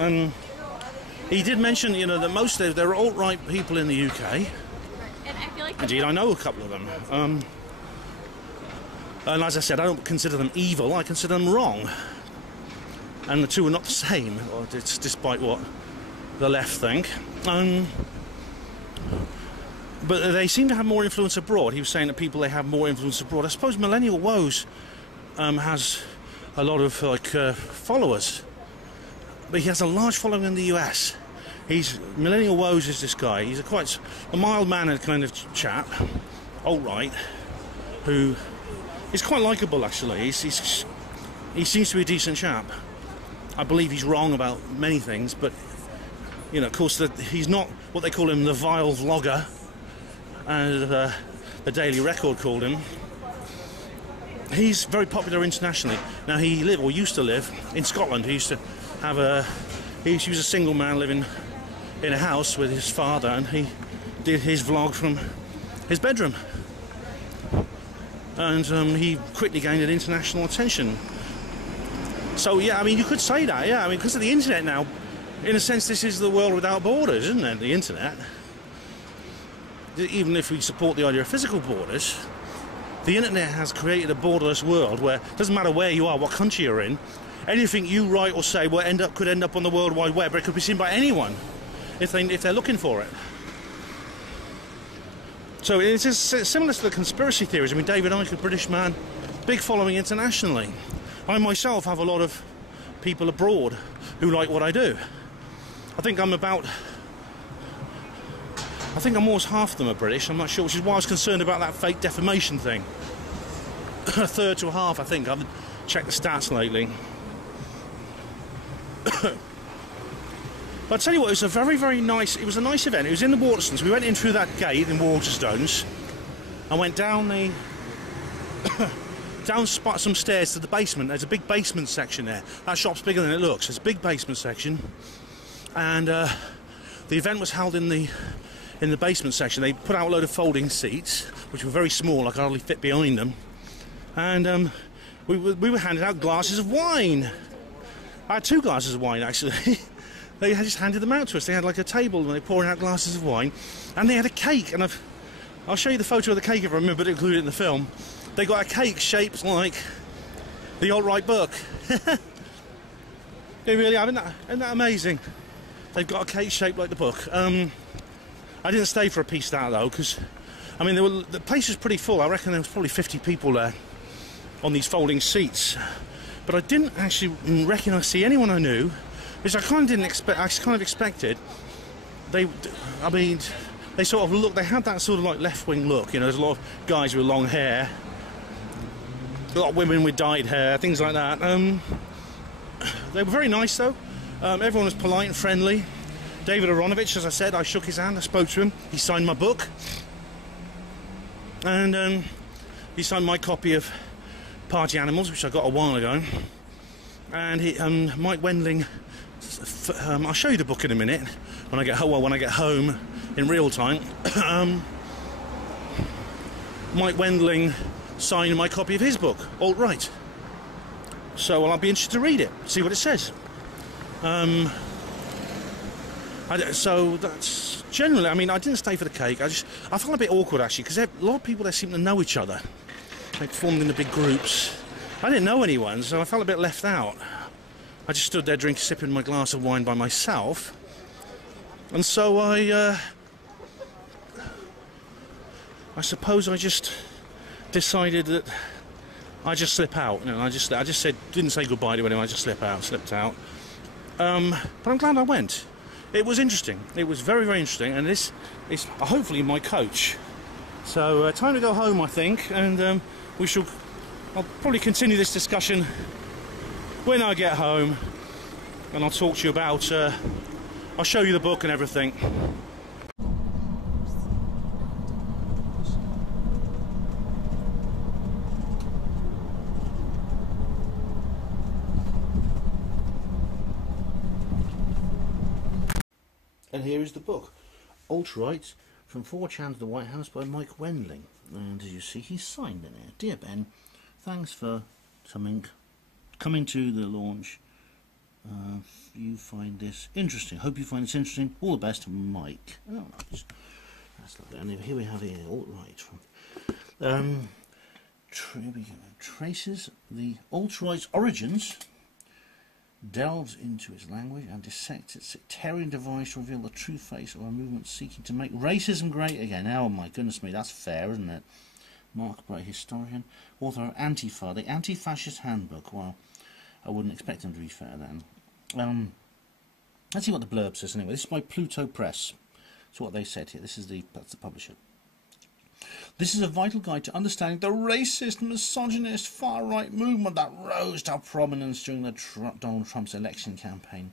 He did mention, that most of there are alt-right people in the UK. Indeed, I know a couple of them. And as I said, I don't consider them evil, I consider them wrong. And the two are not the same, despite what the left think. But they seem to have more influence abroad. He was saying that people, they have more influence abroad. I suppose Millennial Woes has a lot of followers. But he has a large following in the US. Millennial Woes is this guy. He's quite a mild-mannered kind of chap, alt-right, who is quite likeable actually. He seems to be a decent chap. I believe he's wrong about many things, but of course he's not what they call him, the vile vlogger, as the Daily Record called him. He's very popular internationally. Now he used to live in Scotland. He used to have he was a single man living in a house with his father, and he did his vlog from his bedroom, and he quickly gained international attention. So yeah, I mean, you could say that, yeah. I mean, because of the internet now, in a sense, this is the world without borders, isn't it? The internet. Even if we support the idea of physical borders, the internet has created a borderless world where it doesn't matter where you are, what country you're in, anything you write or say could end up on the World Wide Web, or it could be seen by anyone if they're looking for it. So it's similar to the conspiracy theories. I mean, David Icke, a British man, big following internationally. I myself have a lot of people abroad who like what I do. I think almost half of them are British. I'm not sure, which is why I was concerned about that fake defamation thing. A third to a half, I think. I haven't checked the stats lately. But I'll tell you what, it was a very, very nice, it was a nice event. It was in the Waterstones. We went in through that gate in Waterstones and went down some stairs to the basement. There's a big basement section there. That shop's bigger than it looks. There's a big basement section, and the event was held in the basement section. They put out a load of folding seats, which were very small. I could hardly fit behind them, and we were handing out glasses of wine. I had 2 glasses of wine actually. They just handed them out to us. They had like a table and they pouring out glasses of wine, and they had a cake. And I'll show you the photo of the cake if I remember to include it in the film. They got a cake shaped like the alt-right book. They really have, isn't that amazing? They've got a cake shaped like the book. I didn't stay for a piece of that though, because I mean the place was pretty full. I reckon there was probably 50 people there on these folding seats. But I didn't actually see anyone I knew, which I kind of didn't expect. I kind of expected. They sort of looked. They had that sort of like left-wing look. There's a lot of guys with long hair, a lot of women with dyed hair, things like that. They were very nice though. Everyone was polite and friendly. David Aronovich, as I said, I shook his hand. I spoke to him. He signed my book, and he signed my copy of Party Animals, which I got a while ago. And Mike Wendling. I'll show you the book in a minute when I get home in real time. Mike Wendling signed my copy of his book, Alt-Right. So I'll be interested to read it, see what it says. So that's generally. I mean, I didn't stay for the cake. I felt a bit awkward actually, because a lot of people there seem to know each other. They formed into big groups. I didn't know anyone, so I felt a bit left out. I just stood there sipping my glass of wine by myself, and so I suppose I just decided that I just slip out. You know, I just said, didn't say goodbye to anyone. I just slipped out. But I'm glad I went. It was interesting. It was very, very interesting, and this is hopefully my coach. So time to go home, I think, and I'll probably continue this discussion when I get home, and I'll talk to you about. I'll show you the book and everything. And here is the book, Alt-Right, From 4chan to the White House by Mike Wendling. And as you see, he's signed in here. Dear Ben, thanks for coming to the launch. You find this interesting. Hope you find this interesting. All the best, Mike. Oh, nice. That's lovely. And here we have it, Alt-Right. From traces the alt-right's origins, delves into its language and dissects its sectarian device to reveal the true face of a movement seeking to make racism great again. Oh my goodness me, that's fair, isn't it? Mark Bray, historian, author of Antifa, the Anti-Fascist Handbook. Well, I wouldn't expect him to be fair then. Let's see what the blurb says anyway. This is by Pluto Press. That's what they said here. That's the publisher. This is a vital guide to understanding the racist, misogynist, far-right movement that rose to prominence during Donald Trump's election campaign.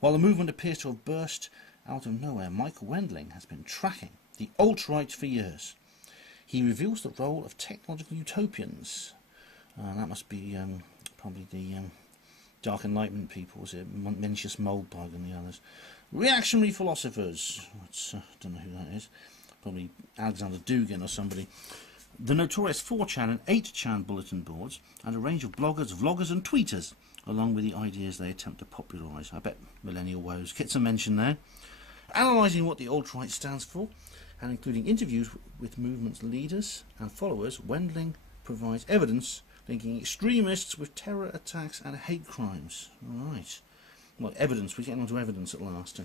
While the movement appears to have burst out of nowhere, Mike Wendling has been tracking the alt-right for years. He reveals the role of technological utopians. That must be probably the Dark Enlightenment people, was it? Mencius Moldbug and the others. Reactionary philosophers. I don't know who that is. Probably Alexander Dugin or somebody. The notorious 4chan and 8chan bulletin boards, and a range of bloggers, vloggers and tweeters, along with the ideas they attempt to popularise. I bet Millennial Woes gets a mention there. Analysing what the alt-right stands for, and including interviews with movement's leaders and followers, Wendling provides evidence linking extremists with terror attacks and hate crimes. Right. Well, evidence, we're getting onto evidence at last.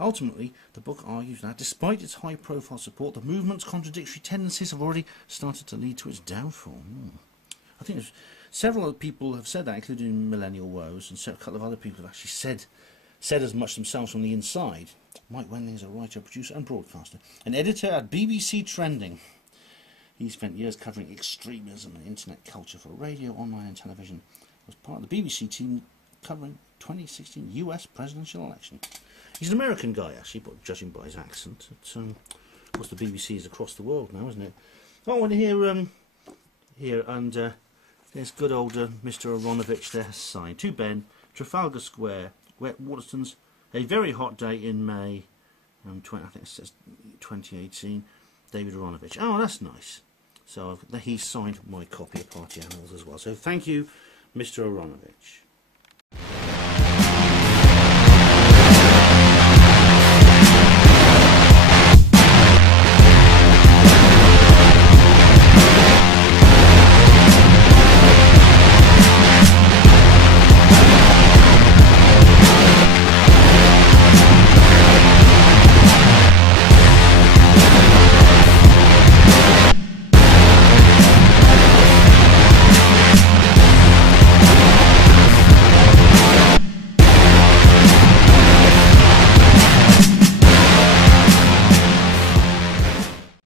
Ultimately, the book argues that, despite its high-profile support, the movement's contradictory tendencies have already started to lead to its downfall. I think several other people have said that, including Millennial Woes, and a couple of other people have actually said as much themselves from the inside. Mike Wendling is a writer, producer and broadcaster, an editor at BBC Trending. He spent years covering extremism and internet culture for radio, online and television. Was part of the BBC team covering 2016 US presidential election. He's an American guy, actually, but judging by his accent. Of course, the BBC is across the world now, isn't it? I want to hear here, and there's good old Mr. Aronovich there signed. To Ben, Trafalgar Square, Waterstones, a very hot day in May, I think it says 2018, David Aronovich. Oh, that's nice. So he signed my copy of Party Animals as well. So thank you, Mr. Aronovich.